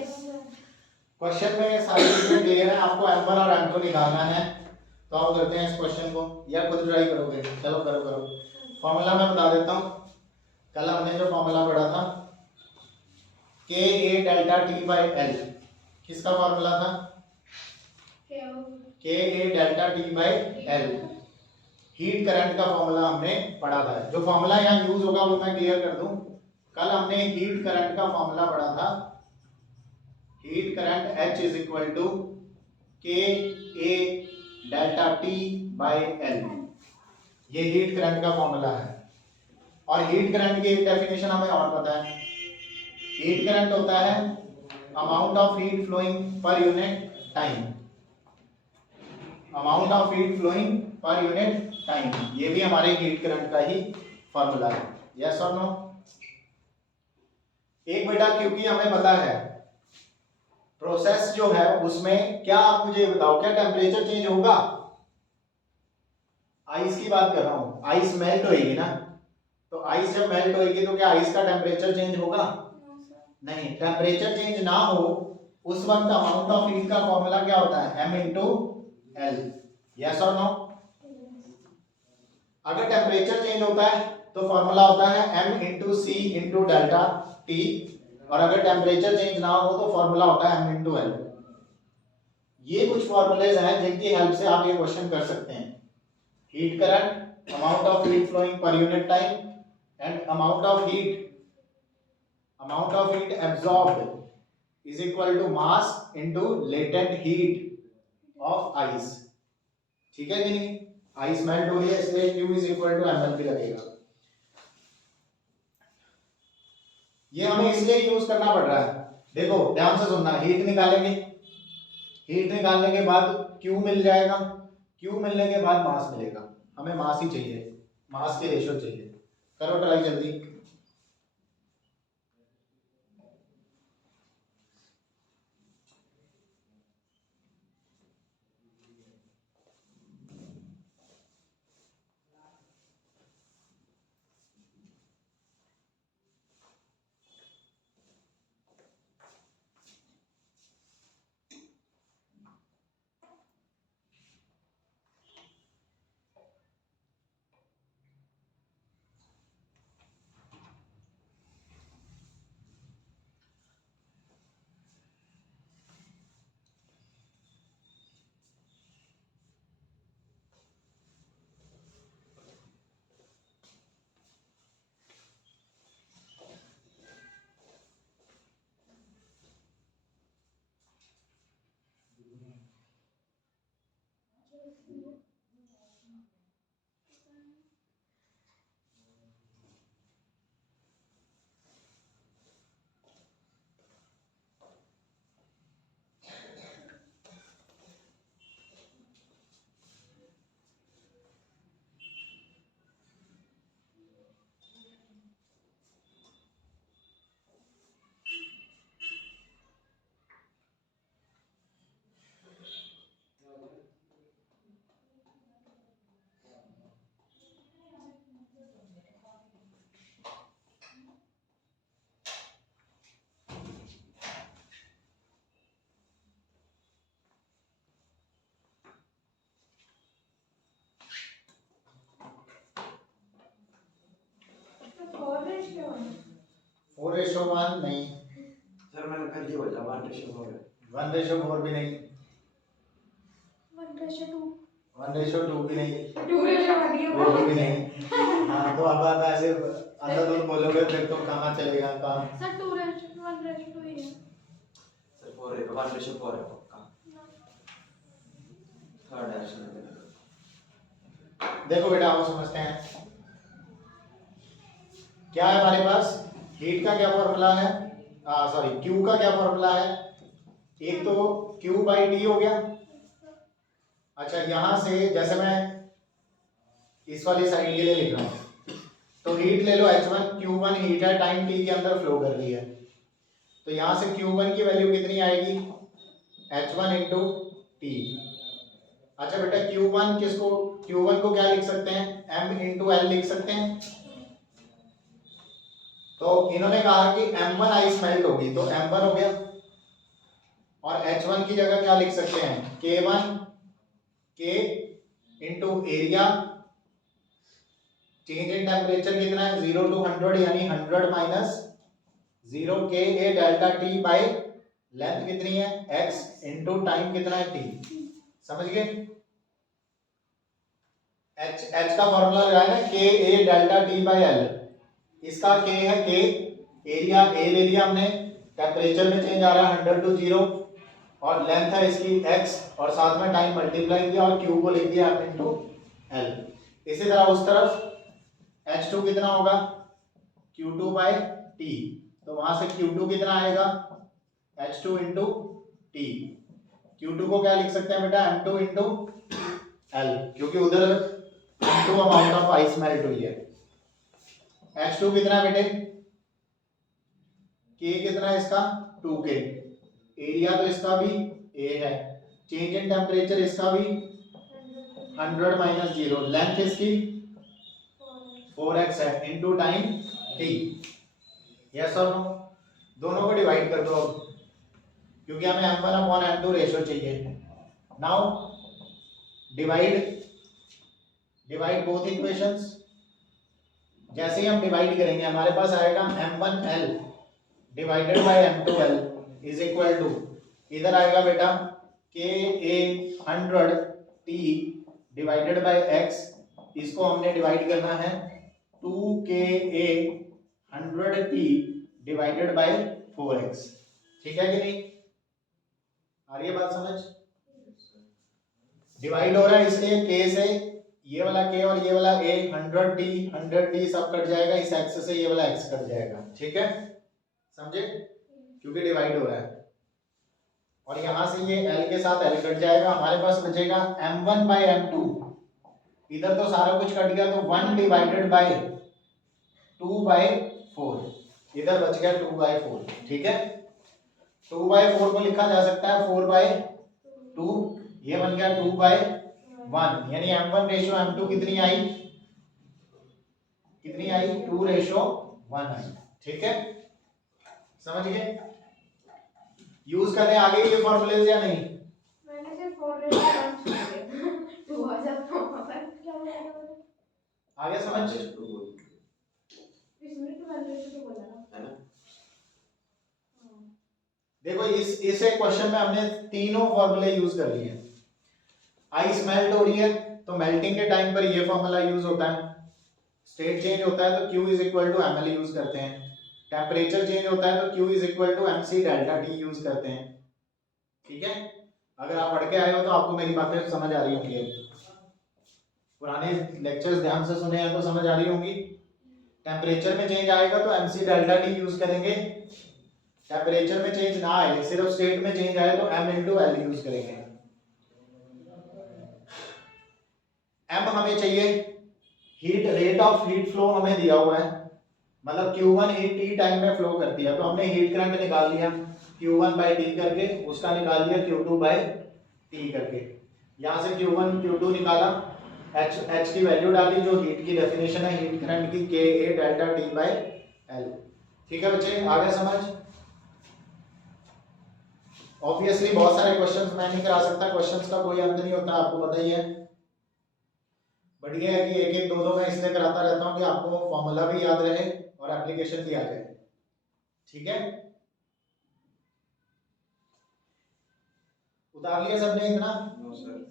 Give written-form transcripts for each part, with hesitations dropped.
Question में सारी चीजें क्लियर है, आपको M1 और M2 निकालना है। तो आप करते हैं इस क्वेश्चन को या खुद ट्राई करोगे? चलो करो करो। फॉर्मूला मैं बता देता हूँ। कल हमने जो फॉर्मूला पढ़ा था K A delta T by L, किसका फॉर्मूला था? K A delta T by L, heat current का फॉर्मूला हमने पढ़ा था। जो फॉर्मूला यहाँ यूज होगा वो मैं क्लियर कर दूं। कल हमने हीट करंट का फॉर्मूला पढ़ा था, heat current H is equal to K A delta T by L, ये हीट करंट का फॉर्मूला है। और हीट करंट की एक डेफिनेशन हमें और पता है, हीट करंट होता है amount of heat flowing per unit time, amount of heat flowing per unit time, ये भी हमारे हीट करंट का ही फॉर्मूला है। यस और नो? एक बेटा क्योंकि हमें पता है प्रोसेस जो है उसमें क्या, आप मुझे बताओ क्या टेम्परेचर चेंज होगा? आइस की बात कर रहा हूं, आइस मेल्ट होएगी ना, तो आइस जब मेल्ट होएगी तो क्या आइस का टेम्परेचर चेंज होगा? नहीं। टेम्परेचर चेंज ना हो उस वक्त अमाउंट ऑफ हीट का फॉर्मूला क्या होता है? M into L. यस और नो? अगर टेम्परेचर चेंज होता है तो फॉर्मूला होता है M इंटू सी इंटू डेल्टा टी, और अगर टेम्परेचर चेंज ना हो तो फॉर्मूला होता है M इंटू एल। ये कुछ फॉर्मूलेज हैं जिनकी हेल्प से आप ये क्वेश्चन कर सकते हैं। Heat current, amount of heat flowing per unit time, and amount of heat absorbed is equal to mass into latent heat of ice. ठीक है कि नहीं? आइस मेल्ट हो रही है इसलिए Q is equal to ml भी लगेगा। ये हमें इसलिए यूज करना पड़ रहा है, देखो ध्यान से सुनना। हीट निकालेंगे, हीट निकालने के बाद Q मिल जाएगा, Q मिलने के बाद मास मिलेगा। हमें मास ही चाहिए, मास के रेशियो चाहिए। करो ट्राई जल्दी। फोर रेशो वन नहीं सर, मैंने फिर ये बोला 1:4 है। 1:4 भी नहीं, 1:2 भी नहीं, 2 भी नहीं। हाँ तो अब ऐसे अंधाधुंध बोलोगे फिर तो कहाँ चलेगा काम। सर 1:2 ही है। सर 1:4 है पक्का। थर्ड एक्शन है। देखो बेटा आप समझते हैं क्या है हमारे पास, हीट का क्या फॉर्मूला है, सॉरी Q का क्या फॉर्मूला है? एक तो Q बाई टी हो गया। अच्छा यहां से जैसे मैं इस वाली साइड के लिए लिख रहा हूं, तो हीट ले लो H1, Q1 हीट है, टाइम t के अंदर फ्लो कर रही है, तो यहां से Q1 की वैल्यू कितनी आएगी? H1 into T. अच्छा बेटा Q1 किसको, Q1 को क्या लिख सकते हैं? M इंटू एल लिख सकते हैं। तो इन्होंने कहा कि M1 आइस मेल्ट होगी, तो M1 हो गया, और H1 की जगह क्या लिख सकते हैं, K1 K into area, change in temperature कितना है 0 to 100 यानी 100 minus 0 Ka delta T by length कितनी है x इंटू टाइम कितना है t। समझ गए? h का फॉर्मूला लगाया ना Ka delta T by L, इसका K है K, एरिया A ले लिया हमने, टेम्परेचर में चेंज आ रहा है 100 to 0 और लेंथ है इसकी x और साथ में टाइम मल्टीप्लाई किया और Q को लिख दिया m इंटू L। इसी तरह उस तरफ H2 कितना होगा Q2 बाय T, तो वहां से Q2 कितना आएगा H2 इंटू T। Q2 को क्या लिख सकते हैं बेटा M2 इंटू L, क्योंकि उधर M2 amount of ice melt हुई है। H2 कितना है बेटे, K कितना है इसका 2K, एरिया तो इसका भी A है, चेंज इन टेम्परेचर इसका भी 100 माइनस 0, लेंथ इसकी 4x है इंटू टाइम t। यस और नो? दोनों को डिवाइड कर दो अब, क्योंकि हमें m1 अपॉन m2 रेशियो चाहिए। Now divide both equations. जैसे ही हम डिवाइड करेंगे हमारे पास आएगा m1l divided by m2l is equal to, इधर आएगा बेटा Ka 100t divided by x, इसको हमने डिवाइड करना है 2Ka 100t divided by 4x। ठीक है कि नहीं? आ रही है बात समझ? डिवाइड हो रहा है इसलिए K से ये वाला K और ये वाला A 100t सब कट जाएगा, इस x से ये वाला x कट जाएगा। ठीक है, समझे? क्योंकि डिवाइड हो रहा है और यहां से ये L के साथ L कट जाएगा, हमारे पास बचेगा m1 बाय m2, इधर तो सारा कुछ कट गया तो 1 डिवाइडेड बाय 2 बाय 4, इधर बच गया 2 बाय 4। ठीक है, 2 बाय 4 को लिखा जा सकता है 4 बाय 2, ये बन गया 2 बाय 1, यानी m1 रेशियो m2 कितनी आई 2 रेशियो 1 आई। ठीक है, समझ गए? यूज करने आगे ये फॉर्मूलेज या नहीं? मैंने सिर्फ 4 रेशियो 1 छोड़ दिया 2 आ जाता वहां पर, क्या बोला आगे समझ? इसमें तो 1 रेशियो बोला ना। देखो इस एक क्वेश्चन में हमने तीनों फॉर्मूले यूज कर लिए। आइस मेल्ट हो रही है तो मेल्टिंग के टाइम पर ये फॉर्मूला यूज होता है, स्टेट चेंज होता है तो Q is equal to ml use करते हैं, टेम्परेचर चेंज होता है तो Q is equal to mc delta T use करते हैं। ठीक है, अगर आप पढ़ के आए हो तो आपको मेरी बातें समझ आ रही होंगी, पुराने लेक्चर्स ध्यान से सुने हैं तो समझ आ रही होंगी। टेम्परेचर में चेंज आएगा तो mc डेल्टा T यूज करेंगे, टेम्परेचर में चेंज ना आए सिर्फ स्टेट में चेंज आए तो m इंटू L यूज करेंगे। m हमें चाहिए, heat rate of heat flow हमें दिया हुआ है, मतलब Q1 हीट T टाइम में फ्लो करती है, तो हमने हीट करंट निकाल लिया Q1 बाय T करके, उसका निकाल लिया Q2 बाय T करके, यहाँ से Q1 Q2 निकाला, H की वैल्यू डाली जो हीट की डेफिनेशन है हीट करंट की Ka delta T by L। ठीक है बच्चे, आ गया समझ? ऑब्वियसली बहुत सारे क्वेश्चंस मैं नहीं करा सकता, क्वेश्चंस का कोई अंत नहीं होता, आपको पता ही है, बट ये है कि एक एक दो मैं इसलिए कराता रहता हूँ कि आपको फॉर्मूला भी याद रहे और एप्लीकेशन भी आ जाए। ठीक है, उतार लिया सबने इतना? No sir.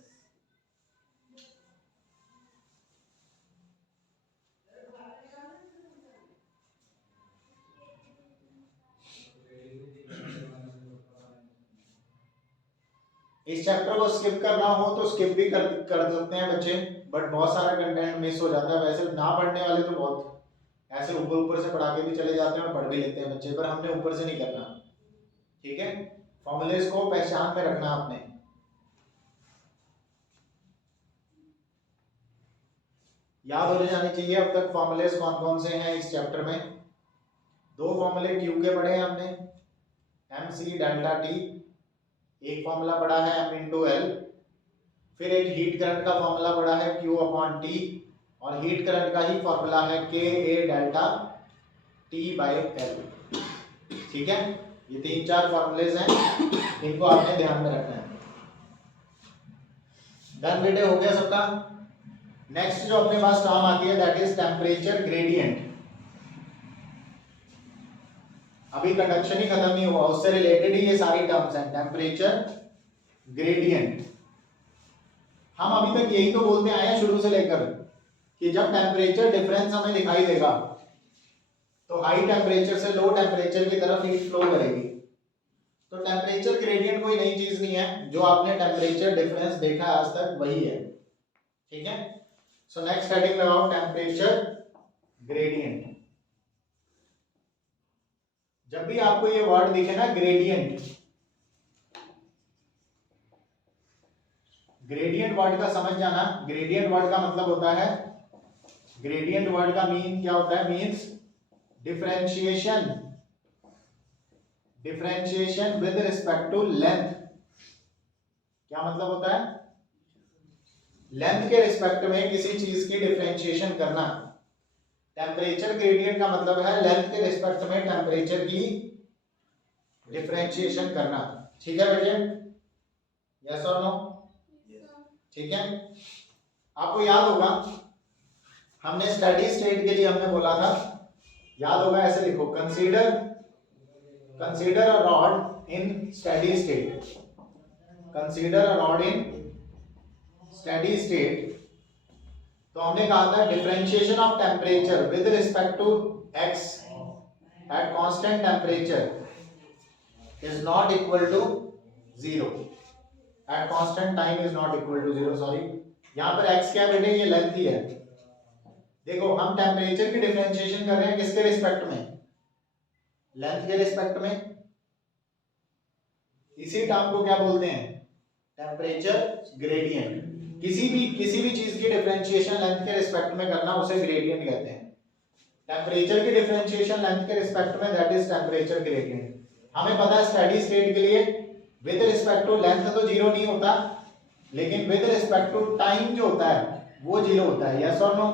इस चैप्टर को स्किप करना हो तो स्किप भी कर सकते हैं बच्चे, बट बहुत सारा कंटेंट मिस हो जाता है। वैसे ना पढ़ने वाले तो बहुत ऐसे ऊपर ऊपर से पढ़ा के भी चले जाते हैं और पढ़ भी लेते हैं बच्चे, पर हमने ऊपर से नहीं करना। ठीक है, फॉर्मूलेस को पहचान में रखना आपने। याद हो जाने चाहिए अब तक फॉर्मूलेस कौन कौन से हैं इस चैप्टर में। दो फॉर्मूले क्यू के पढ़े हैं हमने, एम सी डेल्टा टी, एक फॉर्मूला पढ़ा है m इंटू एल, फिर एक हीट करंट का फॉर्मूला पढ़ा है Q अपॉन टी, और हीट करंट का ही फॉर्मूला है Ka delta T by L। ठीक है, ये 3-4 फॉर्मूलेज हैं, इनको आपने ध्यान में रखना है। डन बेटे, हो गया सबका। नेक्स्ट जो अपने पास टर्म आती है दैट इज टेम्परेचर ग्रेडियंट। अभी कंडक्शन ही खत्म नहीं हुआ, उससे रिलेटेड ही ये सारी टर्म्स हैं। टेम्परेचर ग्रेडियंट, हम अभी तक यही तो बोलते आए हैं शुरू से लेकर कि जब टेम्परेचर डिफरेंस हमें दिखाई देगा तो हाई टेम्परेचर से लो टेम्परेचर की तरफ हीट फ्लो करेगी। तो टेम्परेचर ग्रेडियंट कोई नई चीज नहीं है, जो आपने टेम्परेचर डिफरेंस देखा आज तक वही है। ठीक है, सो नेक्स्ट हेडिंग लगाओ टेम्परेचर ग्रेडियंट। जब भी आपको ये वर्ड दिखे ना ग्रेडियंट, ग्रेडियंट वर्ड का समझ जाना। ग्रेडियंट वर्ड का मतलब होता है, ग्रेडियंट वर्ड का मीन क्या होता है, means differentiation, differentiation with respect to length. क्या मतलब होता है, लेंथ के रिस्पेक्ट में किसी चीज की डिफरेंशिएशन करना। टेम्परेचर ग्रेडियंट का मतलब है लेंथ के रिस्पेक्ट में टेम्परेचर की डिफरेंशिएशन करना। ठीक है बेटे, यस और नो? ठीक है, आपको याद होगा हमने स्टेडी स्टेट के लिए हमने बोला था, याद होगा, ऐसे लिखो, consider a rod in steady state, consider a rod in steady state. तो हमने कहा था differentiation of temperature with respect to x at constant temperature is not equal to 0, at constant time is not equal to 0। Sorry, यहां पर x क्या है बेटे, ये लेंथ ही है। देखो हम टेम्परेचर की डिफरेंशिएशन कर रहे हैं किसके रिस्पेक्ट में, लेंथ के रिस्पेक्ट में। इसी टर्म को क्या बोलते हैं, टेम्परेचर ग्रेडियंट। किसी भी चीज की डिफरेंशिएशन लेंथ के रिस्पेक्ट में करना उसे ग्रेडियंट कहते हैं। टेम्परेचर की डिफरेंशिएशन लेंथ के रिस्पेक्ट में दैट इज टेम्परेचर ग्रेडियंट। हमें पता है स्टेडी स्टेट के लिए विद रिस्पेक्ट टू लेंथ तो जीरो नहीं होता, लेकिन विद रिस्पेक्ट टू टाइम जो होता है वो जीरो होता है। यस और नो?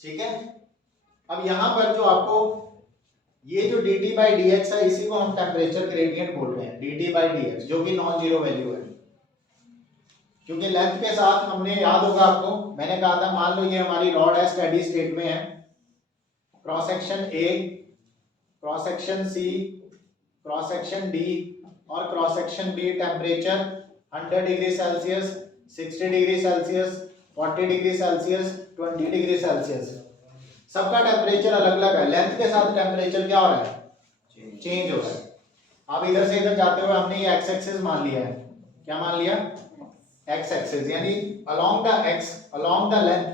ठीक है, अब यहां पर जो आपको ये जो dt by dx है, इसी को हम टेम्परेचर ग्रेडियंट बोल रहे हैं, dt by dx, जो कि नॉन जीरो वैल्यू है। क्योंकि लेंथ के साथ हमने, याद होगा आपको, मैंने कहा था मान लो ये हमारी रॉड है, स्टेडी स्टेट में है, cross section A, cross section C, cross section D और cross section B temperature 100 degree Celsius, 60 degree Celsius, 40 degree Celsius, 20 degree Celsius, सबका टेम्परेचर अलग अलग है। लेंथ के साथ टेम्परेचर क्या हो रहा है, चेंज हो रहा है। अब इधर से इधर जाते हुए हमने ये एक्स एक्सिस मान लिया है, क्या मान लिया, एक्स एक्सिस, यानी along the x, along the length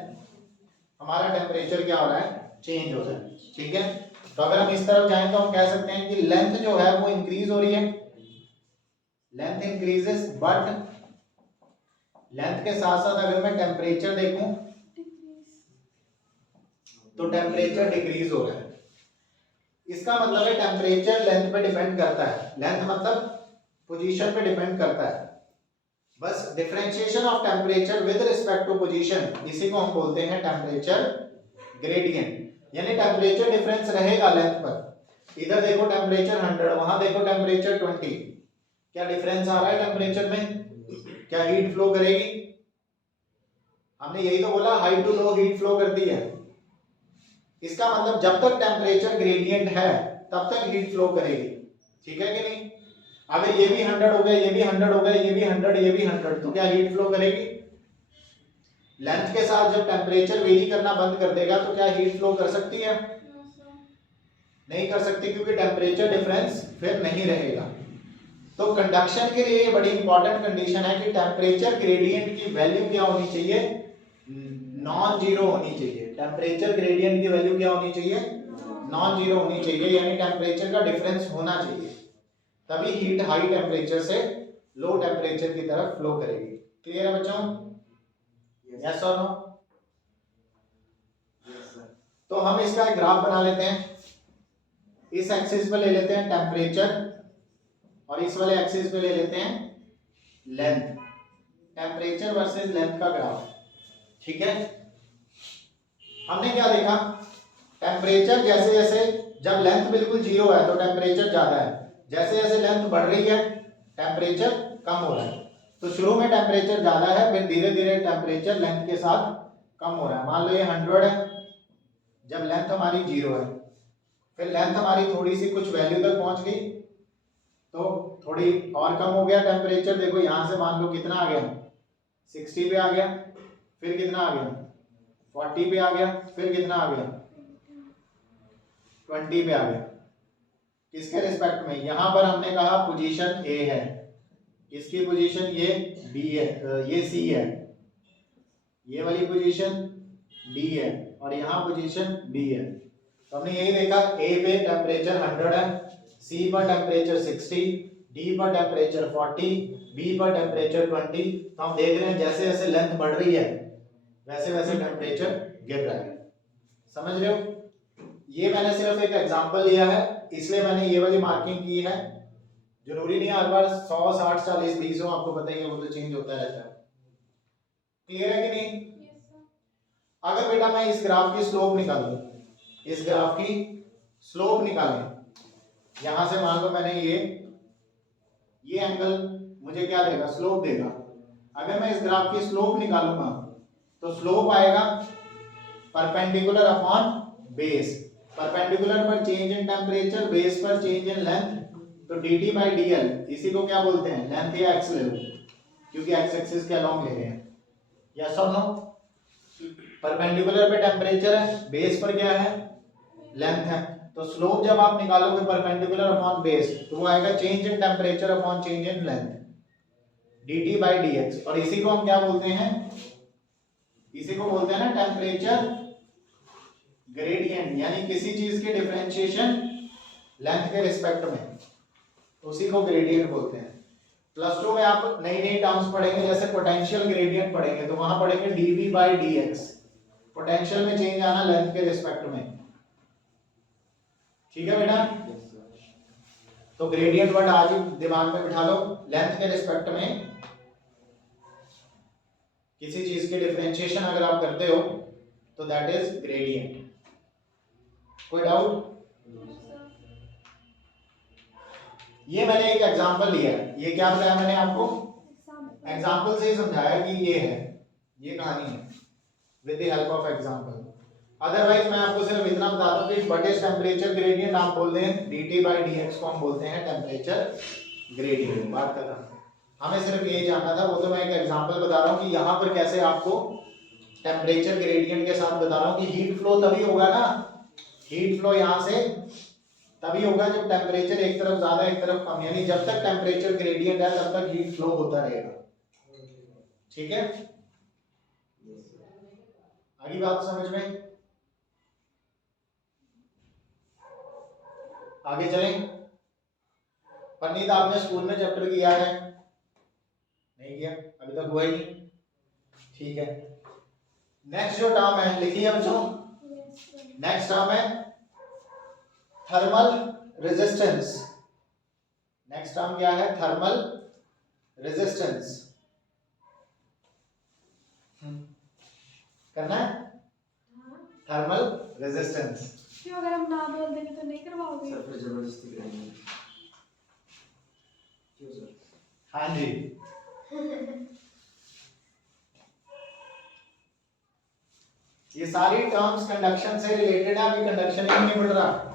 हमारा टेम्परेचर क्या हो रहा है, चेंज हो रहा है। ठीक है, तो अगर हम इस तरफ जाएं तो हम कह सकते हैं कि लेंथ जो है वो इंक्रीज हो रही है, लेंथ इंक्रीजेस, बट लेंथ के साथ साथ अगर मैं टेम्परेचर देखूं तो टेम्परेचर डिक्रीज हो रहा है। इसका मतलब है टेम्परेचर लेंथ पे डिपेंड करता है, लेंथ मतलब पोजीशन पे डिपेंड करता है। बस differentiation of temperature with respect to position, इसी को हम बोलते हैं टेम्परेचर ग्रेडियंट। यानी टेम्परेचर डिफरेंस रहेगा लेंथ पर, इधर देखो टेम्परेचर 100, वहां देखो टेम्परेचर 20, क्या डिफरेंस आ रहा है टेम्परेचर में, क्या हीट फ्लो करेगी, हमने यही तो बोला high to low heat flow करती है। इसका मतलब जब तक टेम्परेचर ग्रेडियंट है तब तक हीट फ्लो करेगी। ठीक है कि नहीं? अगर ये भी 100 हो गया, ये भी 100 हो गया, ये भी 100, ये भी 100, तो क्या हीट फ्लो करेगी? लेंथ के साथ जब टेम्परेचर वेरी करना बंद कर देगा तो क्या हीट फ्लो कर सकती है? नहीं कर सकती, क्योंकि टेम्परेचर डिफरेंस फिर नहीं रहेगा। तो कंडक्शन के लिए ये बड़ी इंपॉर्टेंट कंडीशन है कि टेम्परेचर ग्रेडियंट की वैल्यू क्या होनी चाहिए, नॉन जीरो होनी चाहिए। टेम्परेचर ग्रेडियंट की वैल्यू क्या होनी चाहिए, नॉन जीरो होनी चाहिए, यानी टेम्परेचर का डिफरेंस होना चाहिए, तभी हीट हाई टेम्परेचर से लो टेम्परेचर की तरफ फ्लो करेगी। क्लियर है बच्चों? यस और नो? तो हम इसका एक ग्राफ बना लेते हैं, इस एक्सिस पे ले लेते हैं टेम्परेचर और इस वाले एक्सिस पे ले लेते हैं लेंथ, टेम्परेचर वर्सेस लेंथ का ग्राफ। ठीक है, हमने क्या देखा, टेम्परेचर जैसे जैसे जब लेंथ बिल्कुल जीरो है तो टेम्परेचर ज़्यादा है, जैसे जैसे लेंथ बढ़ रही है टेम्परेचर कम हो रहा है। तो शुरू में टेम्परेचर ज़्यादा है, फिर धीरे धीरे टेम्परेचर लेंथ के साथ कम हो रहा है। मान लो ये 100 है जब लेंथ हमारी जीरो है, फिर लेंथ हमारी थोड़ी सी कुछ वैल्यू तक पहुंच गई तो थोड़ी और कम हो गया टेम्परेचर। देखो यहाँ से मान लो कितना आ गया, 60 पे आ गया, फिर कितना आ गया 40 पे आ गया, फिर कितना आ गया 20 पे आ गया। किसके रिस्पेक्ट में? यहाँ पर हमने कहा पोजीशन ए है, इसकी पोजीशन ये डी है, ये सी है, ये वाली पोजीशन डी है और यहाँ पोजीशन बी है। तो हमने यही देखा ए पे टेम्परेचर 100 है, सी पर टेम्परेचर 60, डी पर टेम्परेचर 40, बी पर टेम्परेचर 20। तो हम देख रहे हैं जैसे जैसे लेंथ बढ़ रही है वैसे वैसे टेम्परेचर गिर रहा है। समझ रहे हो? ये मैंने सिर्फ एक एग्जांपल लिया है इसलिए मैंने ये वाली मार्किंग की है। जरूरी नहीं हर बार 100, 60, 40, 20 हो, आपको पता ही है वो तो चेंज होता रहता है। क्लियर है कि नहीं? अगर बेटा मैं इस ग्राफ की स्लोप निकालूं, इस ग्राफ की स्लोप निकालें, यहां से मान लो मैंने ये एंगल मुझे क्या देगा? स्लोप देगा। अगर मैं इस ग्राफ की स्लोप निकालूंगा तो स्लोप आएगा परपेंडिकुलर अपॉन बेस। परपेंडिकुलर पर चेंज इन टेम्परेचर, बेस पर चेंज इन लेंथ। तो dt बाई dl इसी को क्या बोलते हैं? लेंथ या एक्स ले लो, क्योंकि एक्स एक्सिस के अलोंग ले रहे हैं। यस और नो? परपेंडिकुलर पे टेम्परेचर है, बेस पर क्या है? लेंथ है। तो स्लोप जब आप निकालोगे परपेंडिकुलर अपॉन बेस तो वो आएगा change in temperature upon change in length, dt by dx। और इसी को हम क्या बोलते हैं? इसी को बोलते हैं ना टेम्परेचर ग्रेडियंट, यानी किसी चीज के डिफरेंशिएशन लेंथ के रिस्पेक्ट में, उसी को ग्रेडियंट बोलते हैं। प्लस टू में आप नई नई टर्म्स पढ़ेंगे, जैसे पोटेंशियल ग्रेडियंट पढ़ेंगे तो वहां पढ़ेंगे dv बाई dx, पोटेंशियल में चेंज आना लेंथ के रिस्पेक्ट में। ठीक है बेटा? तो ग्रेडियंट वर्ड आज ही दिमाग में बिठा लो, लेंथ के रिस्पेक्ट में किसी चीज के डिफरेंशिएशन अगर आप करते हो तो दैट इज ग्रेडियंट। कोई डाउट? ये मैंने एक एग्जांपल लिया है। ये क्या बताया मैंने आपको? एग्जांपल से ही समझाया कि ये है, ये कहानी है with the help of example. Otherwise मैं आपको सिर्फ इतना बता दूं कि व्हाट इज टेम्परेचर ग्रेडियंट, आप बोल दें dt बाई dx को हम बोलते हैं टेम्परेचर ग्रेडियंट। बात खत्म। हमें सिर्फ ये जानना था, वो तो मैं एक एग्जांपल बता रहा हूं कि यहाँ पर कैसे आपको टेम्परेचर ग्रेडियंट के साथ बता रहा हूं कि हीट फ्लो तभी होगा ना, हीट फ्लो यहाँ से तभी होगा जब टेम्परेचर एक तरफ ज्यादा एक तरफ कम, यानी जब तक टेम्परेचर ग्रेडियंट है तब तक हीट फ्लो होता रहेगा। ठीक है? आगे बात समझ में? आगे चलें। परनीत आपने स्कूल में चैप्टर किया है? नहीं किया अभी तक, हुआ ही नहीं। ठीक है, नेक्स्ट जो टर्म है लिखिए बच्चों। नेक्स्ट टर्म है थर्मल रेजिस्टेंस। नेक्स्ट टर्म क्या है? Thermal resistance. करना है थर्मल रेजिस्टेंस। क्यों? अगर हम ना बोल देंगे तो नहीं करवाओगे? सर फिर जबरदस्ती करेंगे क्यों सर? हाँ जी, ये सारी टर्म्स कंडक्शन से रिलेटेड है। अभी कंडक्शन ही नहीं पढ़ रहा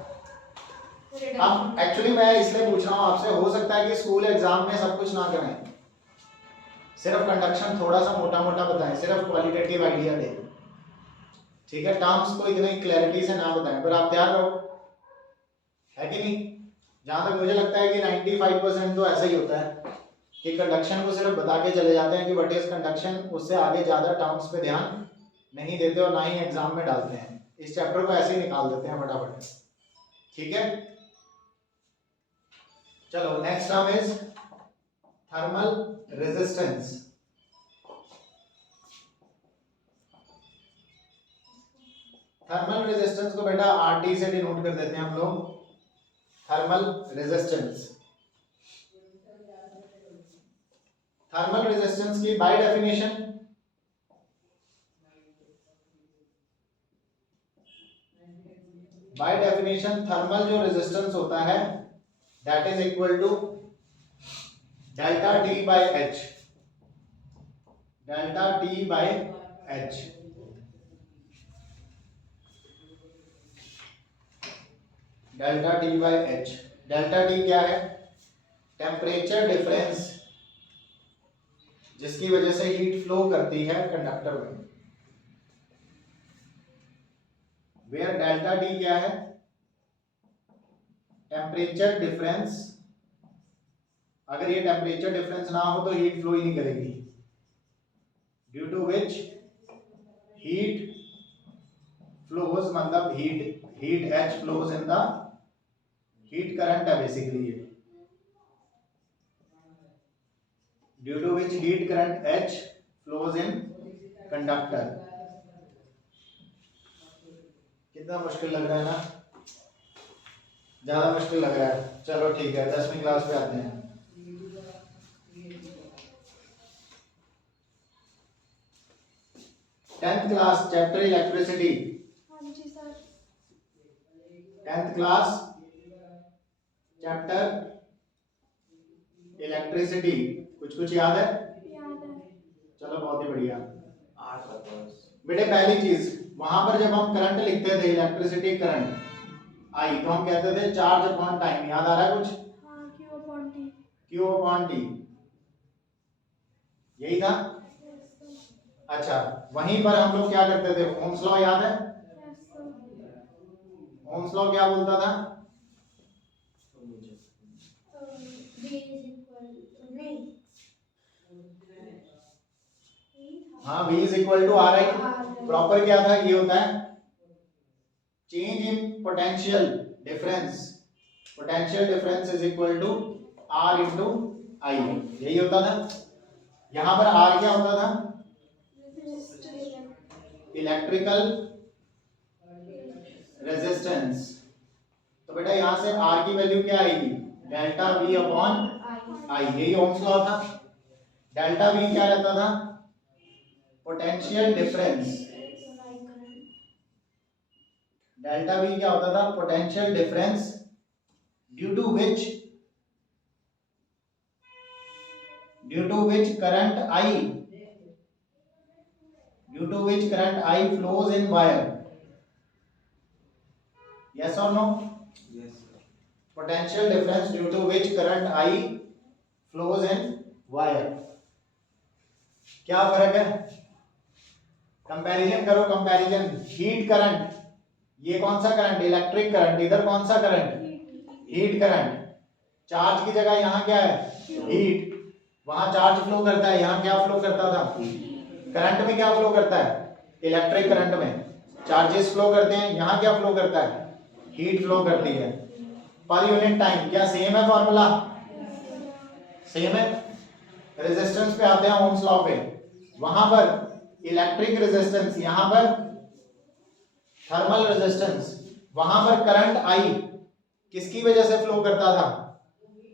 हम। एक्चुअली मैं इसलिए पूछ रहा हूँ आपसे, हो सकता है कि स्कूल एग्जाम में सब कुछ ना करें, सिर्फ कंडक्शन थोड़ा सा मोटा मोटा बताएं, सिर्फ क्वालिटेटिव आइडिया दें। ठीक है? टर्म्स को इतनी क्लैरिटी से ना बताएं, पर आप तैयार रहो, है कि नहीं? जहां तक मुझे लगता है कि 95% तो ऐसा ही होता है कि कंडक्शन को सिर्फ बता के चले जाते हैं कि व्हाट इज कंडक्शन, उससे आगे ज्यादा टर्म्स पे ध्यान नहीं देते और ना ही एग्जाम में डालते हैं। इस चैप्टर को ऐसे ही निकाल देते हैं फटाफट। ठीक है? चलो, next term is thermal resistance. Thermal resistance को बेटा RT से डिनोट कर देते हैं हम लोग, थर्मल रेजिस्टेंस। थर्मल रेजिस्टेंस की by definition by definition thermal जो रेजिस्टेंस होता है that is equal to delta T by H, delta T by H. Delta T by H, delta T क्या है? टेम्परेचर डिफरेंस जिसकी वजह से हीट फ्लो करती है कंडक्टर में। वेयर डेल्टा टी क्या है? Temperature difference. अगर ये टेम्परेचर डिफरेंस ना हो तो हीट फ्लो ही नहीं करेगी, due to which heat flows, मतलब heat H flows in the, heat current है बेसिकली ये, due to which heat current H flows in conductor. कितना मुश्किल लग रहा है ना, ज्यादा मुश्किल लग रहा है। चलो ठीक है, 10वीं क्लास पे आते हैं। टेंथ क्लास चैप्टर इलेक्ट्रिसिटी, हाँ जी sir. 10th class chapter electricity, कुछ याद है? याद है। चलो बहुत ही बढ़िया। 8 पता है बस। बेटे पहली चीज, वहां पर जब हम करंट लिखते थे, इलेक्ट्रिसिटी करंट आई, तो हम कहते थे चार्ज अपॉन टाइम। याद आ रहा है कुछ? हाँ, Q upon T। Q upon T, यही था। अच्छा, वहीं पर हम लोग क्या करते थे? ओम्स लॉ याद है? Yes sir. ओम्स लॉ क्या बोलता था? तो मुझे V इज इक्वल नहीं, हाँ, V is equal to R I. Proper क्या था? ये होता है change in potential difference, potential difference is equal to R into I, यही होता था। यहां पर आर क्या होता था? Electrical resistance. तो बेटा यहां से आर की वैल्यू क्या आएगी? डेल्टा वी अपॉन आई, यही ओम्स लॉ था। डेल्टा वी क्या रहता था? Potential difference. डेल्टा वी क्या होता था? Potential difference due to which current I flows in wire. Yes और no? Yes sir. Potential difference due to which current I flows in wire. क्या फर्क है? कंपैरिजन करो, कंपैरिजन। हीट करंट, ये कौन सा करंट? Electric current. इधर कौन सा करंट? Heat current. चार्ज की जगह यहाँ क्या है? हीट। वहां चार्ज फ्लो करता है, यहाँ क्या फ्लो करता था? करंट में क्या फ्लो करता है? इलेक्ट्रिक करंट में चार्जेस फ्लो करते हैं, यहाँ क्या फ्लो करता है? हीट फ्लो करती है। पर यूनिट टाइम क्या सेम है? फॉर्मूला सेम है। रेजिस्टेंस पे आते हैं, ओम्स लॉ पे। वहां पर इलेक्ट्रिक रेजिस्टेंस, यहां पर थर्मल रेजिस्टेंस। वहां पर करंट आई किसकी वजह से फ्लो करता था?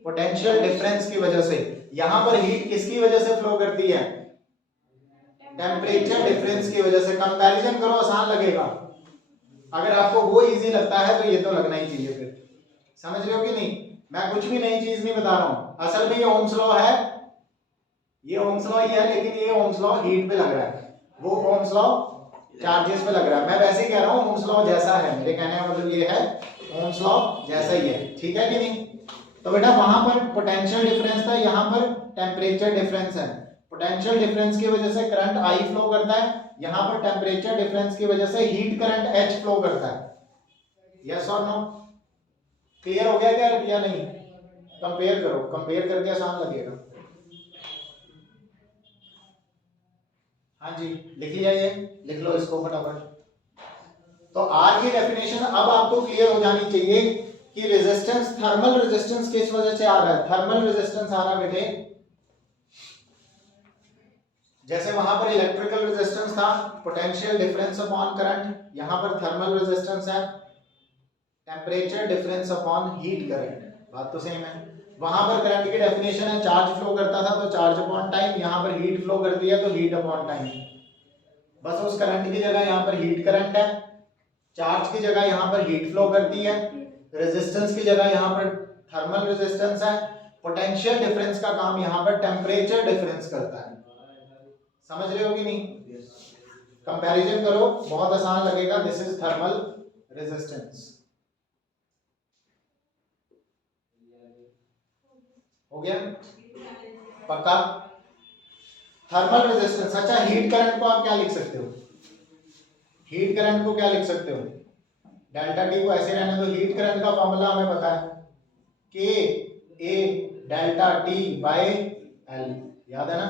पोटेंशियल डिफरेंस की वजह से। यहां पर हीट किसकी वजह से फ्लो करती है? टेम्परेचर डिफरेंस की वजह से। कंपैरिजन करो, आसान लगेगा। अगर आपको वो इजी लगता है तो ये तो लगना ही चाहिए। फिर समझ रहे हो कि नहीं? मैं कुछ भी नई चीज नहीं बता रहा हूं। असल में ये ओम्स लॉ है, ये ओम्स लॉ ही है, लेकिन ये ओम्स लॉ हीट पे लग रहा है, वो ओम्स लॉ चार्जेस पे लग रहा है। मैं वैसे ही कह रहा हूं, ओम्स लॉ जैसा है। मेरे कहने का मतलब ये है ओम्स लॉ जैसा ही है, ठीक है कि नहीं? तो बेटा वहां पर पोटेंशियल डिफरेंस था, यहां पर टेम्परेचर डिफरेंस है। पोटेंशियल डिफरेंस की वजह से करंट आई फ्लो करता है, यहां पर टेम्परेचर डिफरेंस की वजह से हीट करंट एच फ्लो करता है। यस और नो? क्लियर हो गया क्या या नहीं? कंपेयर करो, कंपेयर करके आसान लगेगा। हाँ जी, लिख लिया? ये लिख लो इसको फटाफट। तो आर की डेफिनेशन अब आपको क्लियर हो जानी चाहिए कि रेजिस्टेंस, थर्मल रेजिस्टेंस किस वजह से आ रहा है? थर्मल रेजिस्टेंस आ रहा बेटे, जैसे वहां पर इलेक्ट्रिकल रेजिस्टेंस था, पोटेंशियल डिफरेंस अपॉन करंट, यहां पर थर्मल रेजिस्टेंस है, temperature difference upon heat current. बात तो सेम है। वहां पर करंट की डेफिनेशन है चार्ज फ्लो करता था तो चार्ज अपॉन टाइम, यहां पर हीट फ्लो करती है तो हीट अपॉन टाइम। बस उस करंट की जगह यहां पर हीट करंट है, चार्ज की जगह यहाँ पर हीट फ्लो करती है, रेजिस्टेंस की जगह यहाँ पर थर्मल रेजिस्टेंस है, पोटेंशियल डिफरेंस का काम यहाँ पर टेम्परेचर डिफरेंस करता है। समझ रहे हो कि नहीं? कंपैरिजन करो, बहुत आसान लगेगा। This is thermal resistance. हो गया पक्का? Thermal resistance. अच्छा, हीट करंट को आप क्या लिख सकते हो? हीट करंट को क्या लिख सकते हो? डेल्टा टी को ऐसे रहने दो। हीट करंट का फॉर्मूला हमें पता है, K A delta T by L, याद है ना?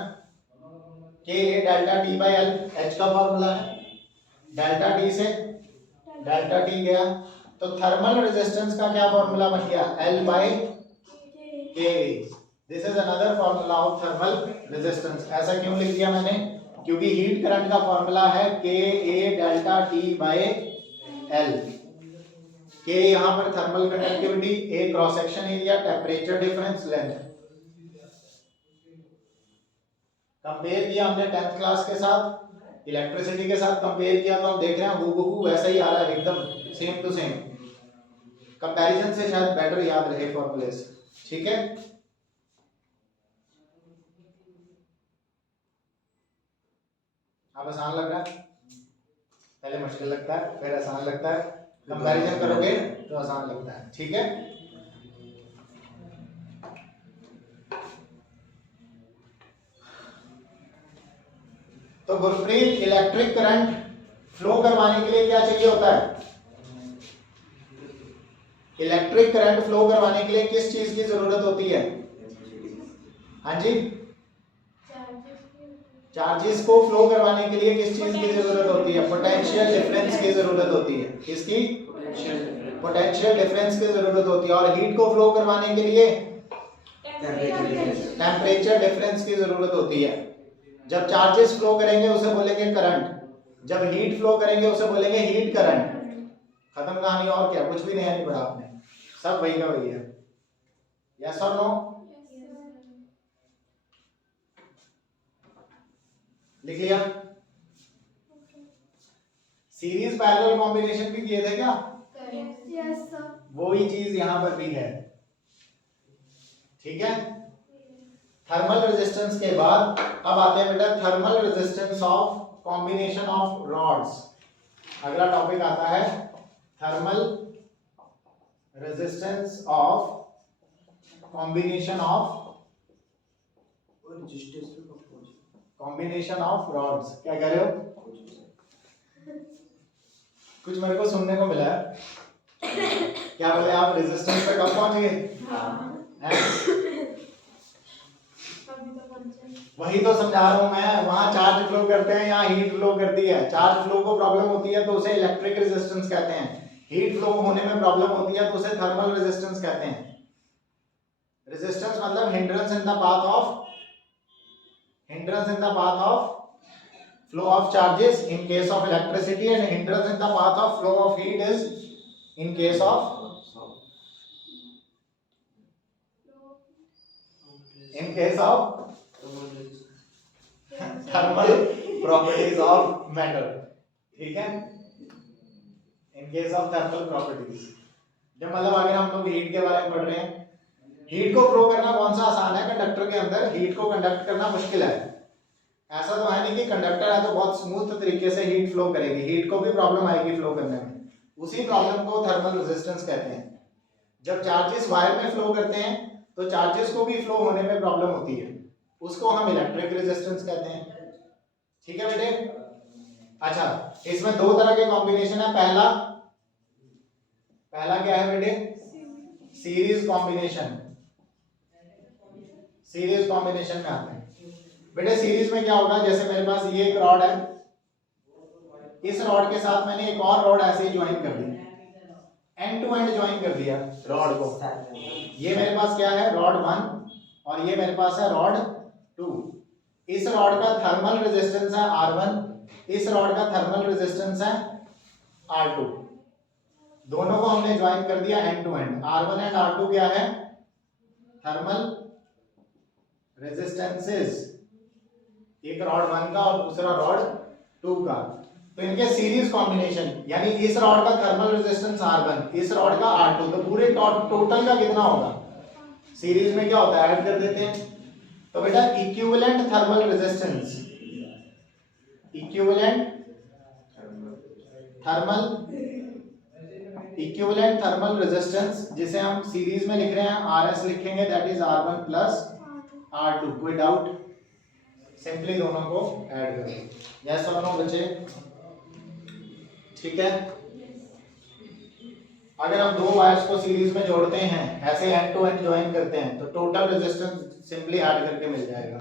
K A delta T by L H का फॉर्मूला है। डेल्टा टी से डेल्टा टी गया तो थर्मल रेजिस्टेंस का क्या फॉर्मूला बन गया? L by K. This is another formula of thermal resistance. ऐसा क्यों लिख दिया मैंने? क्योंकि हीट करंट का फॉर्मूला है K A delta T by L. K यहाँ पर thermal conductivity, A cross section area, temperature difference, length. Compare किया हमने 10th क्लास के साथ, इलेक्ट्रिसिटी के साथ कंपेयर किया तो हम देख रहे हैं हूबहू वैसा ही आ रहा है, एकदम सेम टू सेम। कंपैरिजन से शायद बेटर याद रहे फॉर्मूलेस। ठीक है, अब आसान लग रहा है? पहले मुश्किल लगता है, फिर आसान लगता है। कंपैरिजन करोगे तो आसान लगता है। ठीक है, तो गुरप्रीत, इलेक्ट्रिक करंट फ्लो करवाने के लिए क्या चाहिए होता है? इलेक्ट्रिक करंट फ्लो करवाने के लिए किस चीज की जरूरत होती है? हाँ जी, चार्जेस को फ्लो करवाने के लिए किस चीज की जरूरत होती है? पोटेंशियल डिफरेंस की जरूरत होती है। किसकी? पोटेंशियल डिफरेंस की जरूरत होती है। और हीट को फ्लो करवाने के लिए टेम्परेचर डिफरेंस की जरूरत होती है। जब चार्जेस फ्लो करेंगे उसे बोलेंगे करंट, जब हीट फ्लो करेंगे उसे बोलेंगे हीट करंट। खत्म कहानी। और क्या, कुछ भी नया नहीं पढ़ा आपने, सब वही का वही है। यस और नो? लिख लिया? सीरीज पैरेलल कॉम्बिनेशन भी किए थे क्या? Yes sir. वही चीज यहां पर भी है। ठीक है, थर्मल रेजिस्टेंस के बाद अब आते हैं बेटा thermal resistance of combination of rods. अगला टॉपिक आता है thermal resistance of combination of rods. क्या कह रहे हो? कुछ मेरे को सुनने को मिला है। क्या बोले आप? रेजिस्टेंस पे कब पहुंच गए? वही तो समझा रहा हूं मैं। वहां चार्ज फ्लो करते हैं, यहाँ हीट फ्लो करती है। चार्ज फ्लो को प्रॉब्लम होती है तो उसे इलेक्ट्रिक रेजिस्टेंस कहते हैं। हीट फ्लो होने में प्रॉब्लम होती है तो उसे थर्मल रेजिस्टेंस कहते हैं। रेजिस्टेंस मतलब hindrance in the path of flow of charges in case of electricity, and hindrance in the path of flow of heat is in case of thermal properties of matter. ठीक है, in case of thermal properties। जब मतलब अगर हम लोग heat के बारे में पढ़ रहे हैं, हीट को फ्लो करना कौन सा आसान है? कंडक्टर के अंदर हीट को कंडक्ट करना मुश्किल है। ऐसा तो है नहीं कि कंडक्टर है तो बहुत स्मूथ तरीके से हीट फ्लो करेगी, हीट को भी प्रॉब्लम आएगी फ्लो करने में। उसी प्रॉब्लम को थर्मल रेजिस्टेंस कहते हैं। जब चार्जेस वायर में फ्लो करते हैं तो चार्जेस को भी फ्लो होने में प्रॉब्लम होती है, उसको हम इलेक्ट्रिक रेजिस्टेंस कहते हैं। ठीक है बेटे? अच्छा, इसमें दो तरह के कॉम्बिनेशन है। पहला क्या है बेटे? Series combination. सीरीज कॉम्बिनेशन में आते हैं बेटे। सीरीज में क्या होगा? जैसे मेरे पास ये एक रॉड है, इस रॉड के साथ मैंने एक और रॉड ऐसे ही ज्वाइन कर दी, एंड टू एंड ज्वाइन कर दिया रॉड को। ये मेरे पास क्या है? रॉड 1 और ये मेरे पास है रॉड 2। इस रॉड का थर्मल रेजिस्टेंस है R1, इस रॉड का थर्मल रेजिस्टेंस है R2। दोनों को हमने ज्वाइन कर दिया and to and. R1 and R2 क्या है? थर्मल रेजिस्टेंसेस, एक रॉड 1 का और दूसरा रॉड 2 का। तो इनके सीरीज कॉम्बिनेशन, यानी इस रॉड का थर्मल रेजिस्टेंस R1, इस रॉड का R2, तो पूरे टोटल का कितना होगा? सीरीज में क्या होता है, ऐड कर देते हैं। तो बेटा equivalent thermal resistance, equivalent equivalent thermal resistance, जिसे हम सीरीज में लिख रहे हैं RS लिखेंगे, that is R1 plus R2। कोई डाउट? सिंपली दोनों को ऐड कर दो। यस और नो बच्चे? ठीक है। अगर हम दो वायर्स को सीरीज में जोड़ते हैं, ऐसे एंड टू एंड ज्वाइन करते हैं, तो टोटल रेजिस्टेंस सिंपली ऐड करके मिल जाएगा।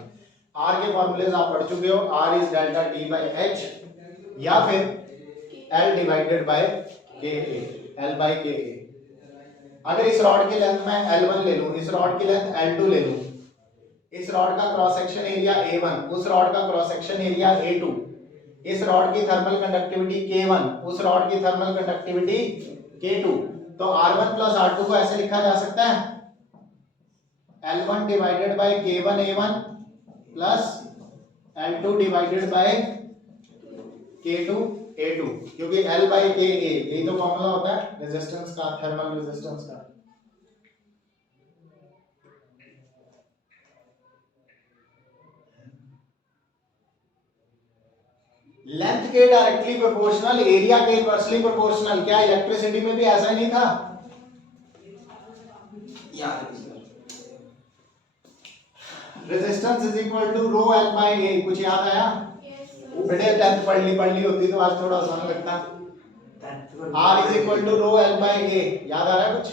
R के फॉर्मूलेज आप पढ़ चुके हो, R is delta T by H, या फिर L divided by KA, L by KA। अगर इस रॉड की लेंथ मैं L1 ले लूं, इस रॉड की लेंथ L2 ले लूं, इस रॉड का क्रॉस सेक्शन एरिया A1, उस रॉड का क्रॉस सेक्शन एरिया A2, इस रॉड की थर्मल कंडक्टिविटी K1, उस रॉड की थर्मल कंडक्टिविटी K2, तो R1 प्लस R2 को ऐसे लिखा जा सकता है L1 divided by K1 A1 plus L2 divided by K2 A2, क्योंकि L बाय KA यही तो फॉर्मूला होता है रेजिस्टेंस का, थर्मल रेजिस्टेंस का। लेंथ के डायरेक्टली प्रोपोर्शनल, एरिया के इनवर्सली प्रोपोर्शनल। क्या इलेक्ट्रिसिटी में भी ऐसा ही नहीं था? याद है sir. Resistance is equal to rho L by A, कुछ याद आया? बेटे 10th पढ़ ली होती तो आज थोड़ा आसान लगता। R is equal to rho L by A, याद आ रहा है कुछ?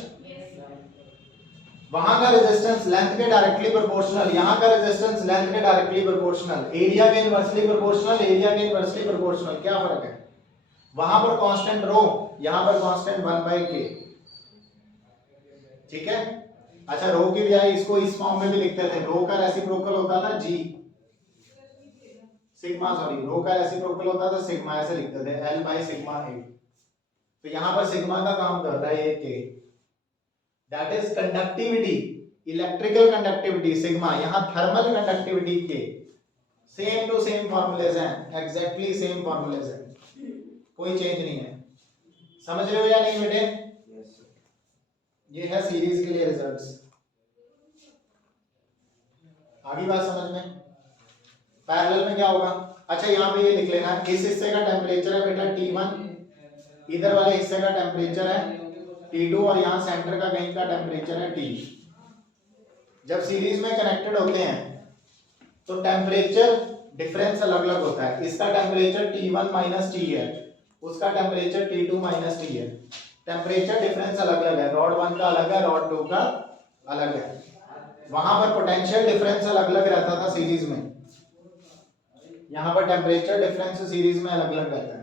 वहां का रेजिस्टेंस लेंथ के डायरेक्टली प्रोपोर्शनल, यहां का रेजिस्टेंस लेंथ के डायरेक्टली प्रोपोर्शनल, एरिया के इनवर्सली प्रोपोर्शनल, एरिया के इनवर्सली प्रोपोर्शनल। क्या फर्क है? वहां पर कांस्टेंट रो, यहां पर कांस्टेंट 1 बाय K। ठीक है। अच्छा, रो की बजाय इसको इस फॉर्म में भी लिखते थे, रो का रेसिप्रोकल होता था G, सिग्मा, सॉरी, रो का रेसिप्रोकल होता था सिग्मा, ऐसे लिखते थे L बाय सिग्मा A। तो यहां पर सिग्मा का काम कर रहा है ये K, that is conductivity, electrical conductivity sigma, यहां thermal conductivity K। Same to same formulas हैं, एग्जैक्टली सेम फॉर्मूलेज हैं, कोई चेंज नहीं है। समझ रहे हो या नहीं बेटे? Yes sir. ये है सीरीज के लिए रिजल्ट्स। आगे बात समझ में? पैरेलल में क्या होगा? अच्छा, यहाँ पे ये लिख लेना, इस हिस्से का टेम्परेचर है बेटा T1, इधर वाले हिस्से का टेम्परेचर है T2, और यहाँ सेंटर का कहीं का टेम्परेचर है T। जब सीरीज में कनेक्टेड होते हैं तो टेम्परेचर डिफरेंस अलग अलग होता है। इसका टेम्परेचर T1 माइनस T है, उसका टेम्परेचर T2 माइनस T है। टेम्परेचर डिफरेंस अलग अलग है, रॉड 1 का अलग है, रॉड 2 का अलग है। वहां पर पोटेंशियल डिफरेंस अलग अलग रहता था सीरीज में, यहां पर टेम्परेचर डिफरेंस सीरीज में अलग अलग रहता है।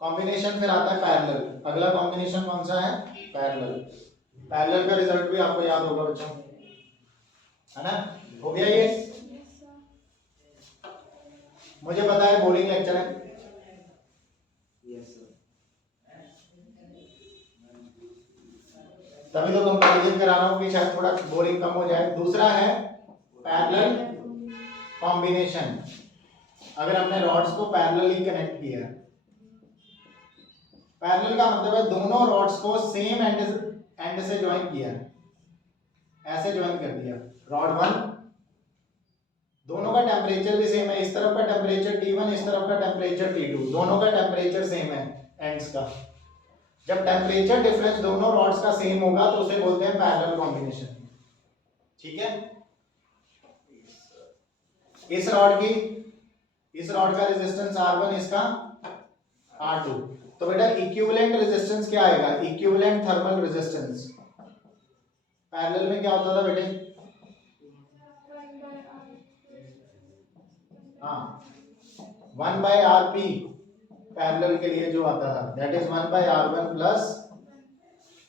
कॉम्बिनेशन फिर आता है पैरेलल। अगला कॉम्बिनेशन कौन सा है? पैरेलल। पैरेलल का रिजल्ट भी आपको याद होगा बच्चों, है ना? हो गया ये? मुझे पता है बोरिंग लेक्चर है, यस सर। तभी तो कंपैरिजन करा रहा हूं कि शायद थोड़ा बोरिंग कम हो जाए। दूसरा है पैरेलल कॉम्बिनेशन। अगर हमने रॉड्स को पैरेलली कनेक्ट किया, पैरेलल का मतलब है दोनों रॉड्स को सेम एंड से ज्वाइन किया, ऐसे ज्वाइन कर दिया। रॉड 1, दोनों का टेम्परेचर भी सेम है, इस तरफ का टेम्परेचर T1, इस तरफ का टेम्परेचर T2, दोनों का टेम्परेचर सेम है एंड्स का। जब टेम्परेचर डिफरेंस दोनों रॉड्स का सेम होगा तो उसे बोलते हैं पैरेलल कॉम्बिनेशन। ठीक है। इस रॉड का रेजिस्टेंस R1, इसका R2, तो बेटा इक्विवेलेंट रेजिस्टेंस क्या आएगा? Equivalent thermal resistance. पैरेलल में क्या होता था बेटे? हाँ, 1 बाय RP पैरेलल के लिए जो आता था, that is 1 by R1 plus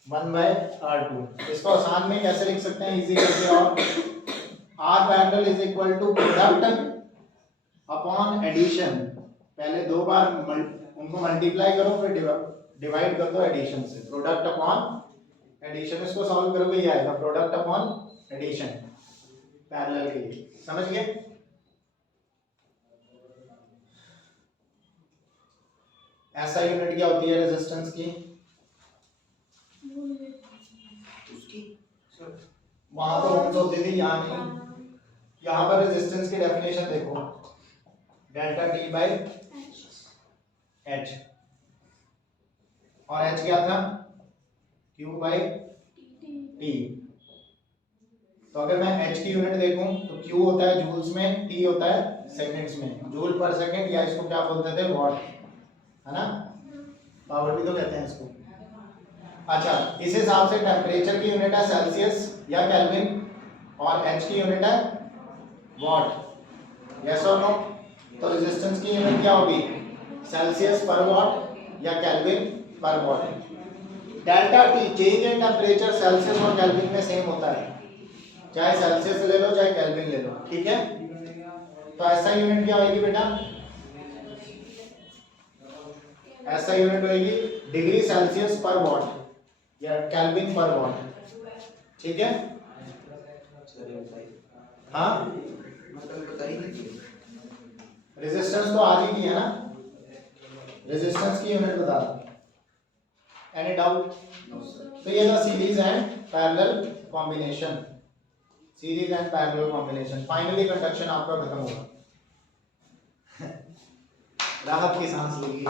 1 by R2। इसको आसान में कैसे लिख सकते हैं इजी करके? और R parallel is equal to product upon addition. पहले दो बार उनको मल्टीप्लाई करो, फिर डिवाइड कर दो एडिशन से। प्रोडक्ट अपॉन एडिशन, इसको सॉल्व करोगे ये आएगा प्रोडक्ट अपॉन एडिशन पैरेलल के लिए। समझ गए? ऐसा यूनिट क्या होती है रेजिस्टेंस की? उसकी सर वहां तो ओम्स होती थी, यहाँ नहीं। यहाँ पर रेजिस्टेंस की डेफिनेशन देखो, डेल्टा टी बाय एच, और एच क्या था? Q by T. तो अगर मैं एच की यूनिट देखूं तो क्यू होता है जूल्स में, टी होता है सेकंड्स में, जूल पर सेकंड, या इसको क्या बोलते थे? वॉट, है ना? पावर भी तो कहते हैं इसको। अच्छा, इस हिसाब से टेम्परेचर की यूनिट है सेल्सियस या केल्विन, और एच की यूनिट है वॉट। यस और नो? तो रेजिस्टेंस की यूनिट क्या होगी? सेल्सियस पर वॉट या केल्विन पर what. Delta T change in temperature Celsius और केल्विन में सेम होता है, चाहे सेल्सियस ले लो चाहे केल्विन ले लो, ठीक है? तो ऐसा यूनिट क्या होगी बेटा? ऐसा यूनिट होगी डिग्री सेल्सियस पर वॉट या केल्विन पर वॉट, ठीक है? सर ये बताइए, हाँ, मतलब बताइए। रेजिस्टेंस तो आज ही की है ना, रेजिस्टेंस की यूनिट बता दो। Any doubt? तो ये था series and parallel combination, series and parallel combination. Finally conduction आपका खत्म होगा। राहत की सांस लेगी,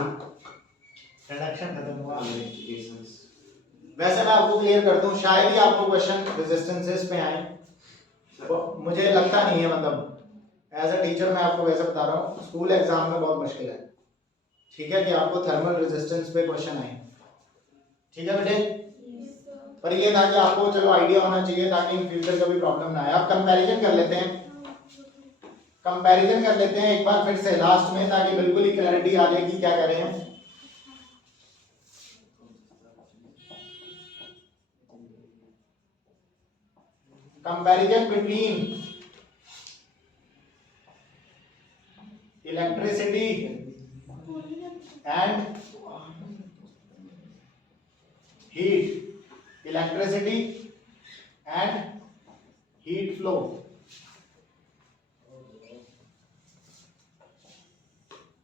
कंडक्शन खत्म हुआ। वैसे मैं आपको क्लियर कर दूं, शायद ही आपको क्वेश्चन रेजिस्टेंसेस पे आए, तो मुझे लगता नहीं है, मतलब एज अ टीचर मैं आपको वैसे बता रहा हूँ, स्कूल एग्जाम में बहुत मुश्किल है, ठीक है, कि आपको थर्मल रेजिस्टेंस पे क्वेश्चन आए, ठीक है बेटे? पर ये था कि आपको चलो आइडिया होना चाहिए ताकि इन फ्यूचर कभी प्रॉब्लम ना आए। अब कंपैरिजन कर लेते हैं, कंपैरिजन कर लेते हैं एक बार फिर से लास्ट में, ताकि बिल्कुल ही क्लैरिटी आ जाए कि क्या कर रहे हैं। Comparison between electricity and heat, electricity and heat flow.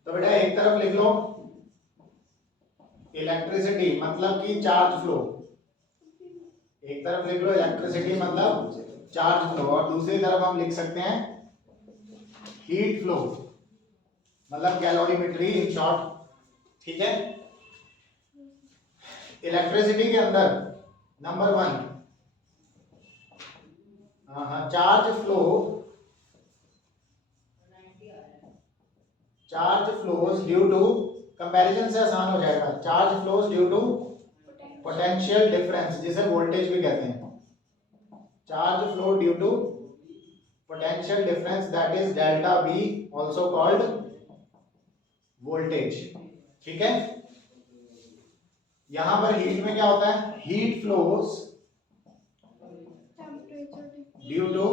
तो बेटा एक तरफ लिख लो इलेक्ट्रिसिटी मतलब कि चार्ज फ्लो, एक तरफ लिख लो इलेक्ट्रिसिटी मतलब चार्ज फ्लो, और दूसरी तरफ हम लिख सकते हैं हीट फ्लो मतलब कैलोरीमेट्री इन शॉर्ट, ठीक है? इलेक्ट्रिसिटी के अंदर number 1 charge flows due to, comparison से आसान हो जाएगा, charge flows due to potential difference, जिसे वोल्टेज भी कहते हैं, charge flow due to potential difference, that is delta V, also called voltage, ठीक है? यहां पर हीट में क्या होता है? Heat flows due to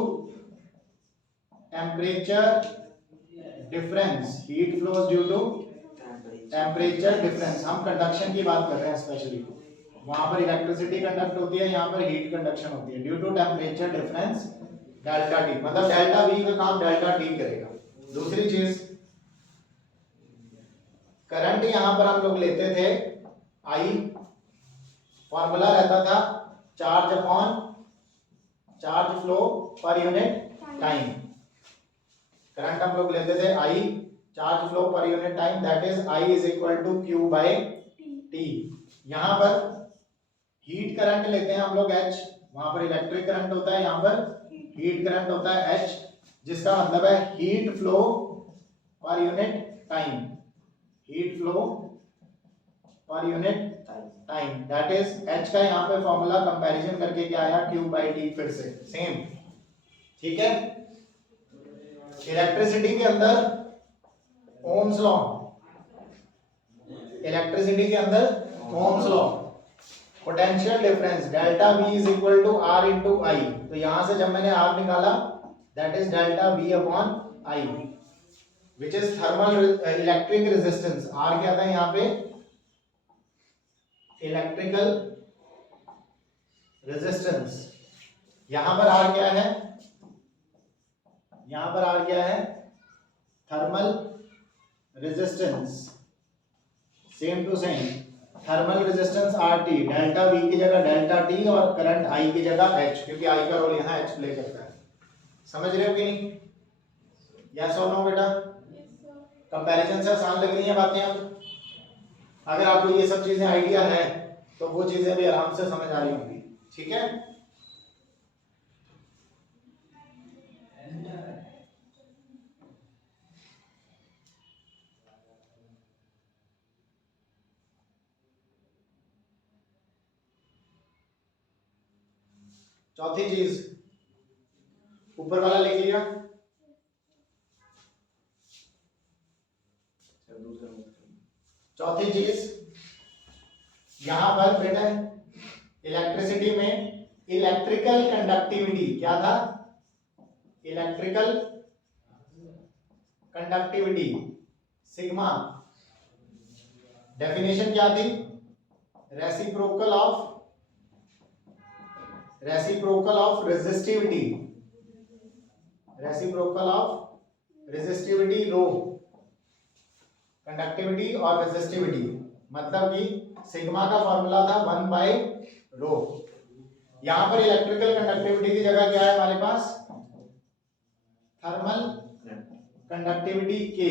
temperature difference, heat flows due to temperature difference. हम कंडक्शन की बात कर रहे हैं स्पेशली, वहां पर इलेक्ट्रिसिटी कंडक्ट होती है, यहाँ पर हीट कंडक्शन होती है, due to temperature difference delta T, मतलब डेल्टा V का काम डेल्टा टी करेगा। दूसरी चीज, करंट यहां पर हम लोग लेते थे I, फॉर्मूला रहता था charge upon charge flow per unit time, current हम लोग लेते थे I, charge flow per unit time, that is I is equal to Q by T। यहां पर हीट करंट लेते हैं हम लोग H, वहां पर इलेक्ट्रिक करंट होता है, यहां पर हीट करंट होता है H, जिसका मतलब है heat flow per unit time, heat flow per unit time, that is H का यहाँ पे फॉर्मूला कंपैरिजन करके क्या आया? Q बाई T, फिर से सेम, ठीक है? इलेक्ट्रिसिटी के अंदर ओम्स लॉ, इलेक्ट्रिसिटी के अंदर Ohm's law, potential difference delta V is equal to R into I, तो यहां से जब मैंने R निकाला that is delta V upon I, which is thermal electric resistance. R क्या था यहाँ पे? Electrical resistance. यहां पर R क्या है? यहां पर R क्या है? Thermal resistance. Same to same thermal resistance RT, delta V की जगह डेल्टा T और करंट I की जगह H, क्योंकि I का रोल यहाँ H प्ले करता है। समझ रहे हो कि नहीं? यस और नो बेटा? कंपैरिजन से आसान लग रही हैं बातें अब? अगर आपको ये सब चीजें आइडिया है तो वो चीजें भी आराम से समझ आ रही होंगी। ठीक है? चौथी चीज ऊपर वाला लिख लिया। सर दूसरा मतलब चौथी चीज यहां पर बेटा इलेक्ट्रिसिटी में इलेक्ट्रिकल कंडक्टिविटी क्या था? इलेक्ट्रिकल कंडक्टिविटी सिग्मा, डेफिनेशन क्या थी? Reciprocal of resistivity, reciprocal of resistivity rho, conductivity और रेजिस्टिविटी, मतलब कि सिग्मा का फॉर्मूला था 1 बाय रो। यहां पर इलेक्ट्रिकल कंडक्टिविटी की जगह क्या है हमारे पास? थर्मल कंडक्टिविटी के,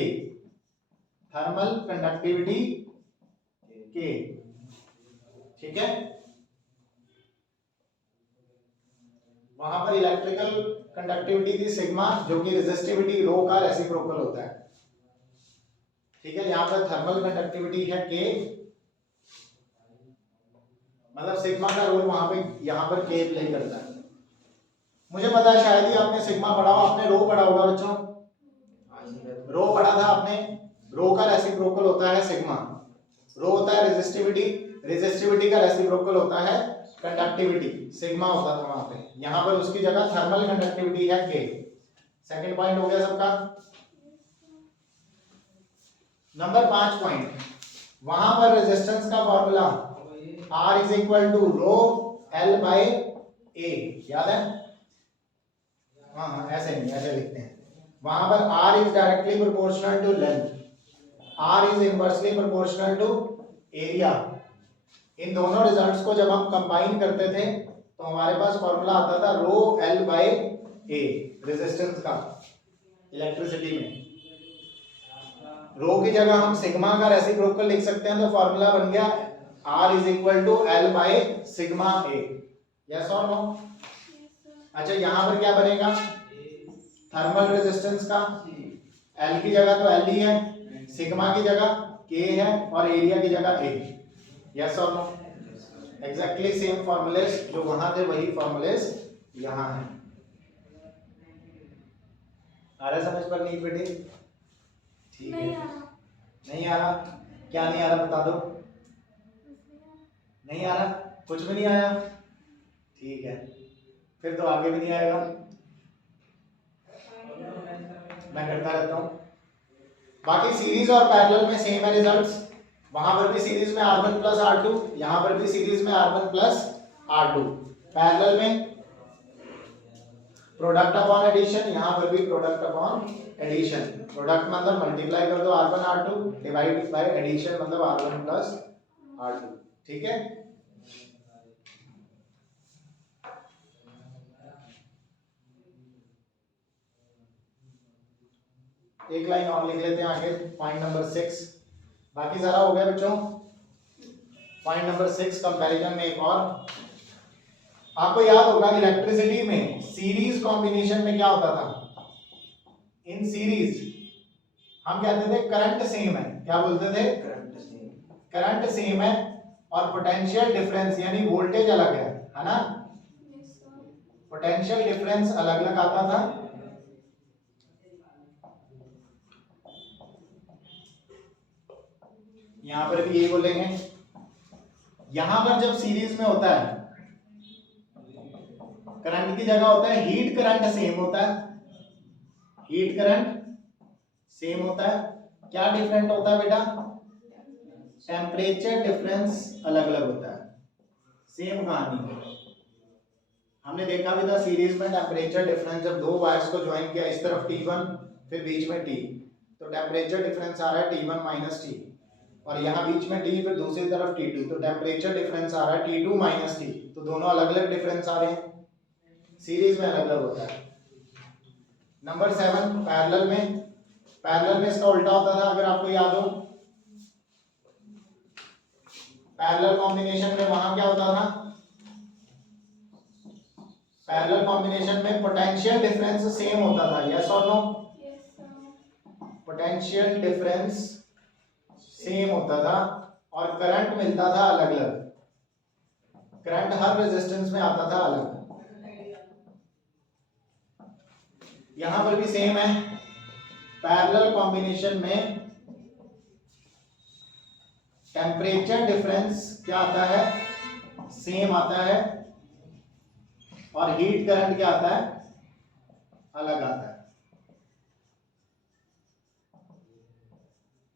थर्मल कंडक्टिविटी के। ठीक है? वहां पर इलेक्ट्रिकल कंडक्टिविटी थी सिग्मा, जो कि रेजिस्टिविटी रो का रेसिप्रोकल होता है। ठीक है? यहां पर थर्मल कंडक्टिविटी है के, मतलब सिग्मा का रोल वहां पे यहां पर के प्ले करता है। मुझे पता है शायद ही आपने सिग्मा पढ़ा हो, आपने रो पढ़ा होगा बच्चों। रो पढ़ा था आपने। रो का रेसिप्रोकल होता है सिग्मा। रो होता है रेजिस्टिविटी, रेजिस्टिविटी का रेसिप्रोकल होता है कंडक्टिविटी, सिग्मा होता था वहां पे। यहां पर उसकी जगह थर्मल कंडक्टिविटी है के। सेकंड पॉइंट हो गया सबका। नंबर 5 पॉइंट, वहां पर रेजिस्टेंस का formula R is equal to rho L by A, याद है? हाँ ऐसे नहीं, ऐसे लिखते हैं। वहां पर R is directly proportional to length, R is inversely proportional to area. इन दोनों रिजल्ट्स को जब हम कंबाइन करते थे तो हमारे पास फॉर्मूला आता था रो L बाय A, रेजिस्टेंस का इलेक्ट्रिसिटी में। रो की जगह हम सिग्मा का रेसिप्रोकल लिख सकते हैं, तो फॉर्मूला बन गया R is equal to L by sigma A। Yes और नो? अच्छा यहां पर क्या बनेगा? थर्मल रेजिस्टेंस का L की जगह तो L ही है, सिग्मा की जगह K है और एरिया की जगह A। यस और नो? एग्जैक्टली सेम फॉर्मूलेस जो वहां थे वही फॉर्मूलेस यहां है। आ रहा समझ पर नहीं बेटे? ठीक है। नहीं आ रहा? क्या नहीं आ रहा बता दो। नहीं आ रहा? कुछ भी नहीं आया? ठीक है, फिर तो आगे भी नहीं आएगा। मैं करता रहता हूं। बाकी सीरीज और पैरेलल में सेम है रिजल्ट्स। वहां पर भी सीरीज में R1 प्लस R2, यहां पर भी सीरीज में R1 प्लस R2। पैरेलल में प्रोडक्ट अपॉन एडिशन, यहां पर भी प्रोडक्ट अपॉन एडिशन। प्रोडक्ट मतलब मल्टीप्लाई कर दो R1 R2, divide by addition मतलब R1 प्लस R2। ठीक है? एक लाइन और लिख लेते हैं आगे, पॉइंट नंबर 6। बाकी सारा हो गया बच्चों। पॉइंट नंबर 6 कंपैरिजन में एक और। आपको याद होगा इलेक्ट्रिसिटी में सीरीज कॉम्बिनेशन में क्या होता था? इन सीरीज हम कहते थे करंट सेम है। क्या बोलते थे? करंट सेम है और पोटेंशियल डिफरेंस यानी वोल्टेज अलग है ना? पोटेंशियल डिफरेंस अलग अलग आता था। यहां पर भी यही बोलेंगे। यहां पर जब सीरीज में होता है करंट की जगह होता है हीट करंट सेम होता है, हीट करंट सेम होता है। क्या डिफरेंट होता है बेटा? टेम्परेचर डिफरेंस अलग अलग होता है। सेम कहानी हमने देखा भी था सीरीज में। टेम्परेचर डिफरेंस जब दो वायर्स को ज्वाइन किया, इस तरफ T1 फिर बीच में T, तो टेम्परेचर डिफरेंस आ रहा है T1 माइनस T। और यहाँ बीच में T, फिर दूसरी तरफ T2, तो टेम्परेचर डिफरेंस आ रहा है T2 माइनस T, तो दोनों अलग अलग डिफरेंस आ रहे हैं, सीरीज में अलग अलग होता है। नंबर 7 पैरेलल में इसका उल्टा होता था, अगर आपको याद हो। पैरेलल कॉम्बिनेशन में वहां क्या होता था, पैरेलल कॉम्बिनेशन में पोटेंशियल डिफरेंस सेम होता था, यस और नो? पोटेंशियल डिफरेंस सेम होता था और करंट मिलता था अलग अलग, करंट हर रेजिस्टेंस में आता था अलग। यहां पर भी सेम है, पैरेलल कॉम्बिनेशन में टेम्परेचर डिफरेंस क्या आता है, सेम आता है, और हीट करंट क्या आता है, अलग आता है।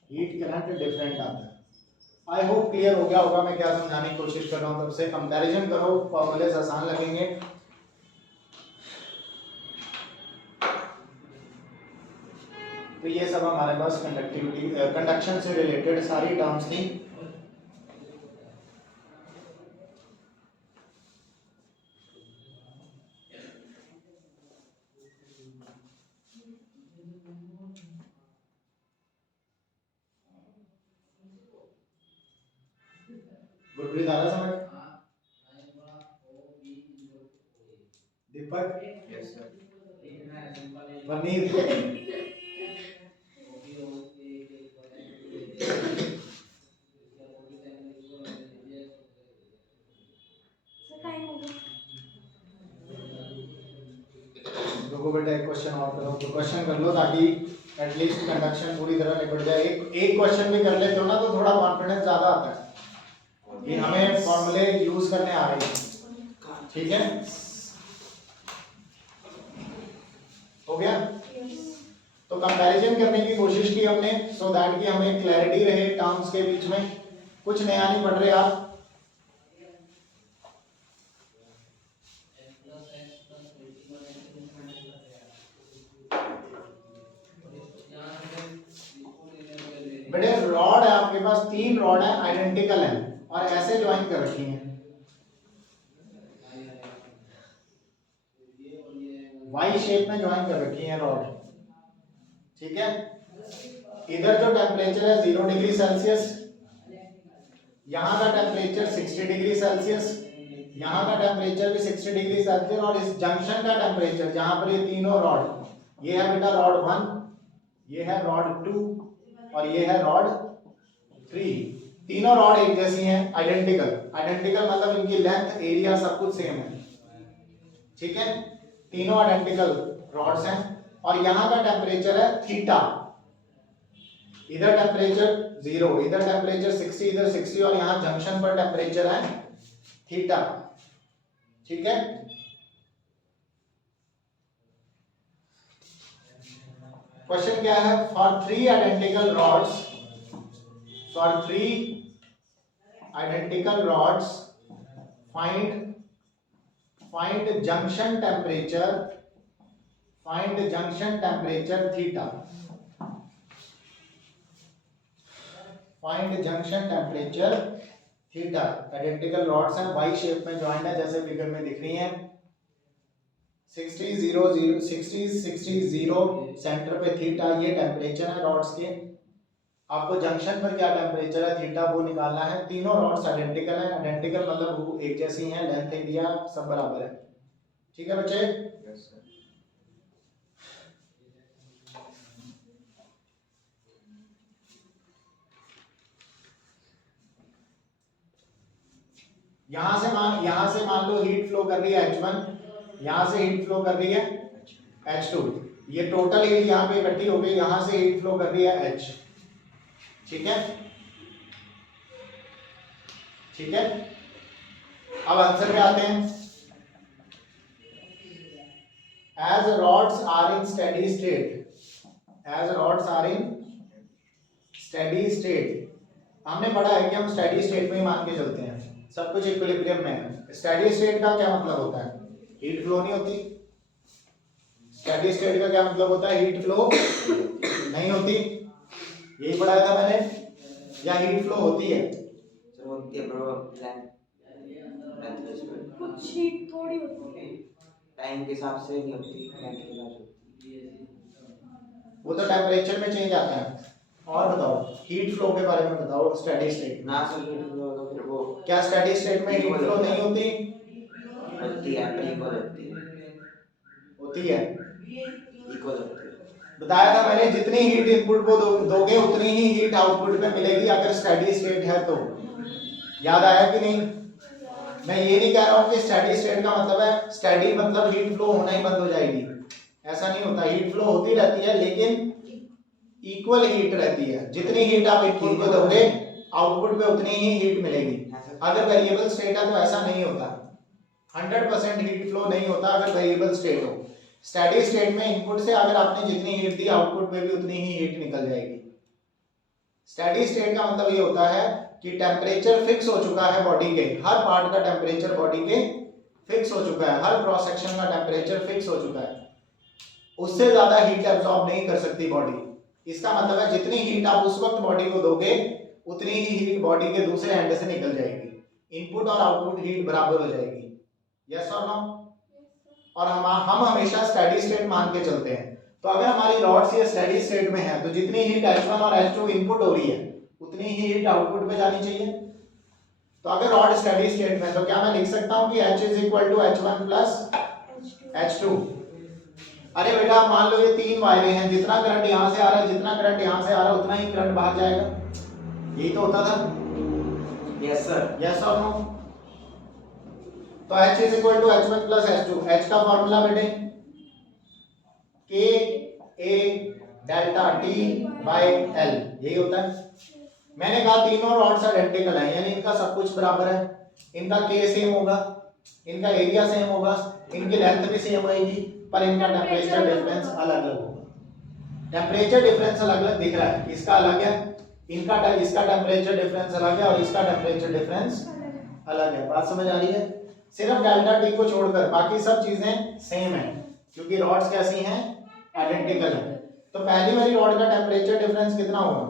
हीट करंट डिफरेंट आता है। आई होप क्लियर हो गया होगा मैं क्या समझाने की कोशिश कर रहा हूं। तब से कंपैरिजन करो, फॉर्मूलेस आसान लगेंगे। तो ये सब हमारे पास कंडक्टिविटी कंडक्शन से रिलेटेड सारी टर्म्स थी। गुरप्रीत आ रहा समझ? दीपक? Yes sir. वनीत? रुको बेटा, एक क्वेश्चन और करो, तो क्वेश्चन कर लो ताकि एटलीस्ट कंडक्शन पूरी तरह निपट जाए। एक क्वेश्चन भी कर लेते हो ना तो थोड़ा कॉन्फिडेंस ज्यादा आता है कि हमें फॉर्मूले यूज करने आ रहे हैं। ठीक है, हो गया? तो कंपैरिजन करने की कोशिश की हमने, सो दैट कि हमें क्लैरिटी रहे टर्म्स के बीच में, कुछ नया नहीं पढ़ रहे आप। बेटे रॉड है आपके पास, 3 रॉड है, आइडेंटिकल है और ऐसे ज्वाइन कर रखी हैं, वाई शेप में ज्वाइन कर रखी हैं रॉड। ठीक है, इधर जो टेम्परेचर है 0 डिग्री सेल्सियस, यहाँ का टेम्परेचर 60 डिग्री सेल्सियस, यहाँ का टेम्परेचर भी 60 डिग्री सेल्सियस, और इस जंक्शन का टेम्परेचर जहां पर ये तीनों रॉड, ये है बेटा रॉड 1, ये है रॉड 2 और ये है रॉड 3, तीनों रॉड एक जैसी हैं, आइडेंटिकल मतलब इनकी लेंथ, एरिया सब कुछ सेम है। ठीक है, तीनों आइडेंटिकल रॉड्स हैं और यहाँ का टेम्परेचर है थीटा, इधर टेम्परेचर 0, इधर टेम्परेचर 60, इधर 60 और यहाँ जंक्शन पर टेम्परेचर है थीटा। ठीक है, क्वेश्चन क्या है, for 3 identical rods, for 3 identical rods find junction temperature theta, find junction temperature theta। identical rods हैं, y शेप में ज्वाइंट है जैसे फिगर में दिख रही हैं, 60 0 0 60 60 0 सेंटर पे थीटा, ये टेम्परेचर है रॉड्स के। आपको जंक्शन पर क्या टेम्परेचर है थीटा वो निकालना है। तीनों रॉड्स आइडेंटिकल है, आइडेंटिकल मतलब वो एक जैसी हैं, लेंथ एरिया सब बराबर है। ठीक है बच्चे? Yes sir. यहां से मान लो हीट फ्लो कर रही है H1, यहां से हीट फ्लो कर रही है H2, ये टोटल हीट यहाँ पे इकट्ठी हो गई, यहां से हीट फ्लो कर रही है H। ठीक है, ठीक है, अब आंसर पे आते हैं। As rods are in steady state, as rods are in steady state, हमने पढ़ा है कि हम स्टेडी स्टेट में ही मान के चलते हैं, सब कुछ इक्विलिब्रियम में है। स्टेडी स्टेट का क्या मतलब होता है, हीट फ्लो नहीं होती। स्टेडी स्टेट का क्या मतलब होता है, हीट फ्लो नहीं होती, यही पढ़ाया था मैंने। या हीट फ्लो होती है? सर होती है ब्रो, कुछ हीट थोड़ी होती है। टाइम के हिसाब से नहीं होती, टाइम के हिसाब से होती वो तो टेम्परेचर में चेंज आता है। और बताओ हीट फ्लो के बारे में बताओ स्टेडी स्टेट है। में। ना सर हीट फ्लो तो फिर वो क्या स्टेडी स्टेट में हीट फ्लो नहीं होती? होती है, इक्वल होती है, होती है। इक्वल होती है। बताया था मैंने, जितनी हीट इनपुट को दोगे उतनी ही हीट आउटपुट में मिलेगी अगर स्टेडी स्टेट है तो। याद आया कि नहीं? मैं ये नहीं कह रहा हूँ कि स्टेडी स्टेट का मतलब है स्टेडी मतलब हीट फ्लो होना ही बंद हो जाएगी, ऐसा नहीं होता। हीट फ्लो होती रहती है लेकिन इक्वल हीट रहती है। जितनी हीट आप इनपुट को दोगे आउटपुट पे उतनी ही हीट मिलेगी। अगर वेरिएबल स्टेट है तो ऐसा नहीं होता, 100% हीट फ्लो नहीं होता अगर वेरिएबल स्टेट हो। स्टेडी स्टेट में इनपुट से अगर आपने जितनी हीट दी आउटपुट में भी उतनी ही हीट निकल जाएगी। स्टेडी स्टेट का मतलब ये होता है कि टेम्परेचर फिक्स हो चुका है बॉडी के, हर पार्ट का टेम्परेचर बॉडी के फिक्स हो चुका है, हर क्रॉस सेक्शन का टेम्परेचर फिक्स हो चुका है, उससे ज्यादा हीट एब्जॉर्ब नहीं कर सकती बॉडी। इसका मतलब है जितनी हीट आप उस वक्त बॉडी को दोगे उतनी ही हीट बॉडी के दूसरे एंड से निकल जाएगी, इनपुट और आउटपुट हीट बराबर हो जाएगी। यस और नो? और हम हमेशा स्टेडी स्टेट मान के चलते हैं। तो अगर हमारी रॉड्स ये स्टेडी स्टेट में है तो जितनी हीट H1 और H2 इनपुट हो रही है उतनी ही हीट आउटपुट पे जानी चाहिए। तो अगर रॉड स्टेडी स्टेट में तो क्या मैं लिख सकता हूं कि H is equal to H1 plus H2। अरे बेटा मान लो ये 3 वायरें हैं, जितना करंट यहां से आ रहा है, जितना करंट यहां से आ रहा है उतना ही करंट बाहर जाएगा, यही तो होता था। Yes sir. यस और नो? तो H is equal to H1 plus H2। H का फॉर्मूला बेटे K A delta T by L, यही होता है। मैंने कहा तीनों रॉड्स आइडेंटिकल हैं, यानी इनका सब कुछ बराबर है, इनका K सेम होगा, इनका एरिया सेम होगा, इनकी लेंथ भी सेम होगी, पर इनका टेम्परेचर डिफरेंस अलग अलग होगा। टेम्परेचर डिफरेंस अलग अलग दिख रहा है, इसका अलग है, इसका टेम्परेचर डिफरेंस अलग है और इसका टेम्परेचर डिफरेंस अलग है। बात समझ आ रही है? सिर्फ डेल्टा टी को छोड़कर बाकी सब चीजें सेम है क्योंकि रॉड्स कैसी हैं? आइडेंटिकल है। तो पहली वाली रॉड का टेम्परेचर डिफरेंस कितना होगा?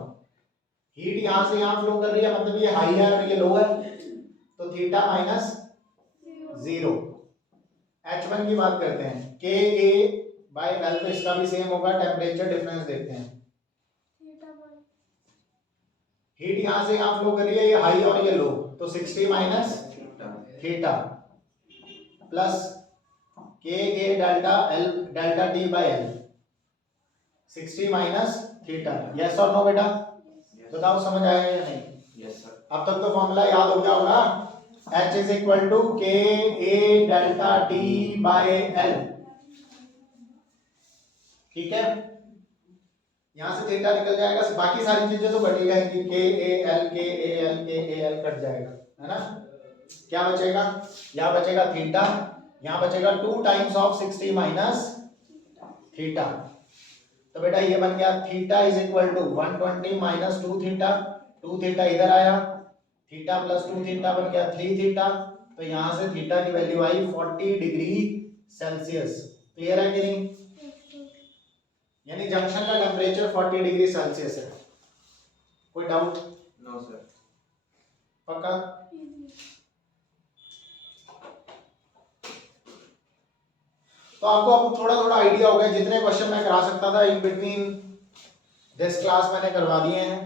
हीट यहां से यहां फ्लो कर रही है, मतलब ये हाई है और ये लो है, तो थीटा माइनस 0। H1 की बात करते हैं, K A बाय L, तो इसका भी सेम होगा। टेम्परेचर डिफरेंस देखते हैं, हीट यहां से यहां फ्लो कर रही है, ये हाई और ये लो, तो 60 minus theta plus K A delta L delta T by L, 60 minus theta. Yes और नो बेटा? बताओ समझ आया या नहीं? Yes sir. अब तक तो फॉर्मूला याद हो गया होगा, H is equal to K A delta T by L। ठीक है, यहां से थीटा निकल जाएगा, बाकी सारी चीजें तो कट ही जाएंगी, K A L K A L K A L cut जाएगा, है ना? क्या बचेगा? यहाँ बचेगा थीटा, यहाँ बचेगा 2 टाइम्स ऑफ 60 माइनस थीटा। तो बेटा ये बन गया theta is equal to 120 minus 2 theta, 2 theta इधर आया, थीटा प्लस 2 थीटा बन गया 3 थीटा। तो यहां से थीटा की वैल्यू आई 40 डिग्री सेल्सियस। क्लियर है कि नहीं? यानी जंक्शन का टेम्परेचर 40 डिग्री सेल्सियस है। कोई डाउट? No sir. पक्का? तो आपको अब थोड़ा थोड़ा आइडिया हो गया, जितने क्वेश्चन मैं करा सकता था इन बिटवीन दिस क्लास मैंने करवा दिए हैं।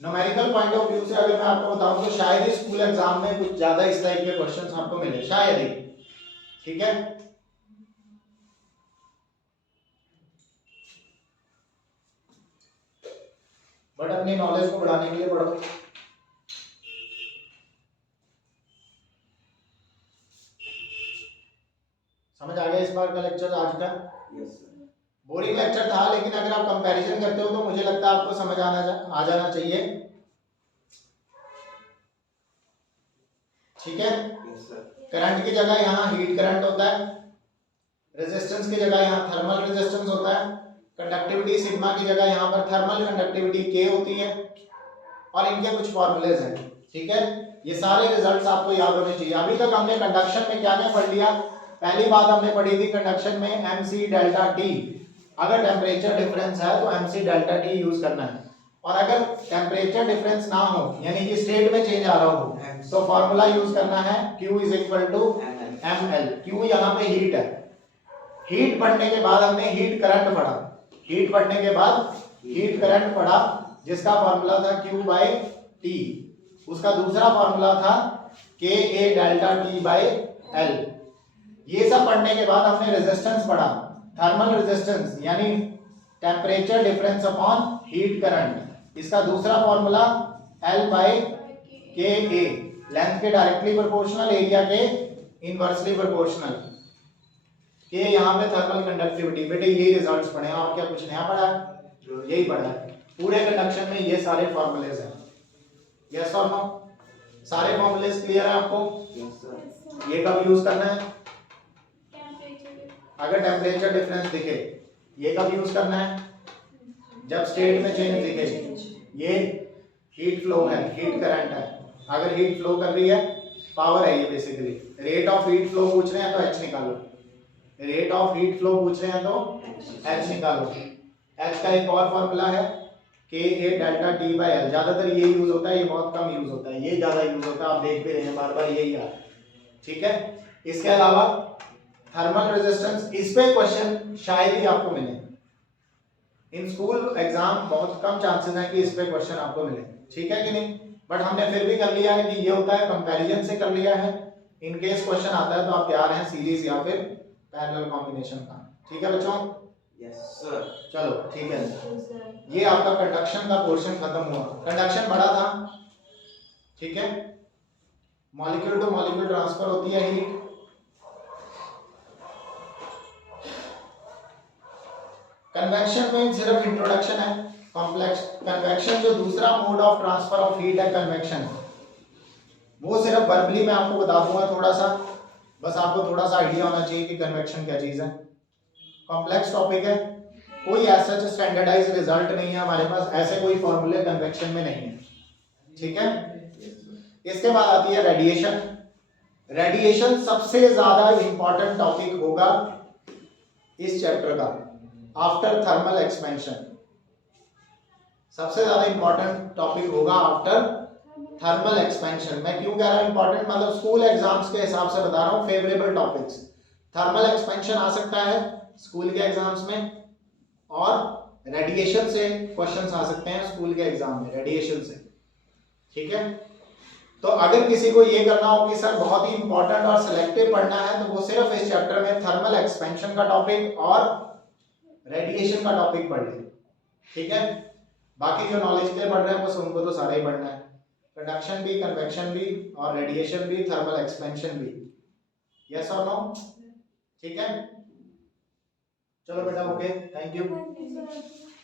न्यूमेरिकल पॉइंट ऑफ व्यू से अगर मैं आपको बताऊं तो शायद ही स्कूल एग्जाम में कुछ ज्यादा इस टाइप के क्वेश्चंस आपको मिले, शायद ही। ठीक है, बट अपनी नॉलेज को बढ़ाने के लिए पढ़ो। समझ आ गया इस बार का लेक्चर आज का? Yes sir. बोरिंग लेक्चर था, लेकिन अगर आप कंपैरिजन करते हो तो मुझे लगता है आपको समझ आ जाना चाहिए। ठीक है, यस सर। करंट की जगह यहाँ हीट करंट होता है, रेजिस्टेंस की जगह यहाँ थर्मल रेजिस्टेंस होता है, कंडक्टिविटी सिग्मा की जगह यहाँ पर थर्मल कंडक्टिविटी K होती है, और इनके कुछ फॉर्मूलेज हैं। ठीक है, ये सारे रिजल्ट्स आपको याद होने चाहिए। अभी तक हमने कंडक्शन में क्या क्या पढ़ लिया? पहली बात हमने पढ़ी थी कंडक्शन में MC डेल्टा T, अगर टेम्परेचर डिफरेंस है तो MC डेल्टा T यूज करना है। और अगर टेम्परेचर डिफरेंस ना हो यानी कि स्टेट में चेंज आ रहा हो तो फॉर्मूला यूज करना है Q is equal to ml। Q यहाँ पे हीट है, हीट पढ़ने के बाद हमने हीट करंट पढ़ा, हीट पढ़ने के बाद हीट करंट पढ़ा जिसका फॉर्मूला था Q बाई T, उसका दूसरा फॉर्मूला था K A delta T by L। ये सब पढ़ने के बाद हमने रेजिस्टेंस पढ़ा, थर्मल रेजिस्टेंस यानी temperature difference upon heat current, इसका दूसरा फॉर्मूला L बाई के ए, लेंथ के डायरेक्टली प्रोपोर्शनल, एरिया के इनवर्सली प्रोपोर्शनल। के यहाँ पे थर्मल कंडक्टिविटी। बेटे यही रिजल्ट्स पढ़े हैं और क्या कुछ नया पढ़ा है? यही पढ़ा है। पूरे कंडक्शन में ये सारे फॉर्मूलेज हैं। यस और नो? सारे फॉर्मूलेज क्लियर है आपको? Yes sir. ये कब यूज करना है? टेम्परेचर अगर टेम्परेचर डिफरेंस दिखे। ये कब यूज करना है? जब स्टेट में चेंज दिखे। ये हीट फ्लो है, हीट करंट है, अगर हीट फ्लो कर रही है, पावर है ये basically. Rate of heat flow पूछ रहे हैं तो एच निकालो, रेट ऑफ हीट फ्लो पूछ रहे हैं तो एच निकालो। एच का एक और फॉर्मूला है K A delta T by L. ज्यादातर ये यूज होता है, ये बहुत कम यूज होता है, ये ज्यादा यूज होता है, आप देख भी रहे हैं बार बार यही आ रहा है। ठीक है, इसके अलावा थर्मल रेजिस्टेंस, इस पे क्वेश्चन शायद ही आपको मिले। इन स्कूल एग्जाम बहुत कम चांसेस हैं कि इस पे क्वेश्चन आपको मिले, ठीक है कि नहीं? बट हमने फिर भी कर लिया है कि ये होता है, कंपैरिजन से कर लिया है। इन केस क्वेश्चन आता है तो आप तैयार हैं सीरीज या फिर पैरेलल कॉम्बिनेशन का। ठीक है बच्चों? Yes sir. चलो ठीक है, ये आपका कंडक्शन का पोर्शन खत्म हुआ। कंडक्शन बड़ा था, ठीक है। मॉलिक्यूल टू मॉलिक्यूल ट्रांसफर होती है हीट। कन्वेक्शन में सिर्फ इंट्रोडक्शन है। कॉम्प्लेक्स कन्वेक्शन जो दूसरा mode of transfer of heat है कन्वेक्शन, वो सिर्फ वर्बली मैं आपको बता दूंगा थोड़ा सा, बस आपको थोड़ा सा आइडिया होना चाहिए कि कन्वेक्शन क्या चीज है। कॉम्प्लेक्स टॉपिक है, कोई ऐसा स्टैंडर्डाइज रिजल्ट नहीं है हमारे पास, ऐसे कोई फॉर्मूले कन्वेक्शन में नहीं है, ठीक है। इसके बाद आती है रेडिएशन। रेडिएशन सबसे ज्यादा इंपॉर्टेंट टॉपिक होगा इस चैप्टर का आफ्टर थर्मल एक्सपेंशन। सबसे ज्यादा इंपॉर्टेंट टॉपिक होगा आफ्टर थर्मल एक्सपेंशन। मैं क्यों कह रहा हूं इंपॉर्टेंट, मतलब स्कूल एग्जाम्स के हिसाब से बता रहा हूं, फेवरेबल टॉपिक्स। थर्मल एक्सपेंशन आ सकता है स्कूल के एग्जाम्स में, और रेडिएशन से क्वेश्चंस आ सकते हैं स्कूल के एग्जाम में, रेडिएशन से, ठीक है। तो अगर किसी को ये करना हो कि सर बहुत ही इंपॉर्टेंट और सिलेक्टिव पढ़ना है, तो वो सिर्फ इस चैप्टर में थर्मल एक्सपेंशन का टॉपिक और रेडिएशन का टॉपिक पढ़ ले, ठीक है। बाकी जो नॉलेज के लिए पढ़ रहे हैं बस उनको तो सारा ही पढ़ना है, कंडक्शन भी, कन्वेक्शन भी, और रेडिएशन भी, थर्मल एक्सपेंशन भी। यस और नो? ठीक है, चलो बेटा, okay, thank you. Thank you, sir.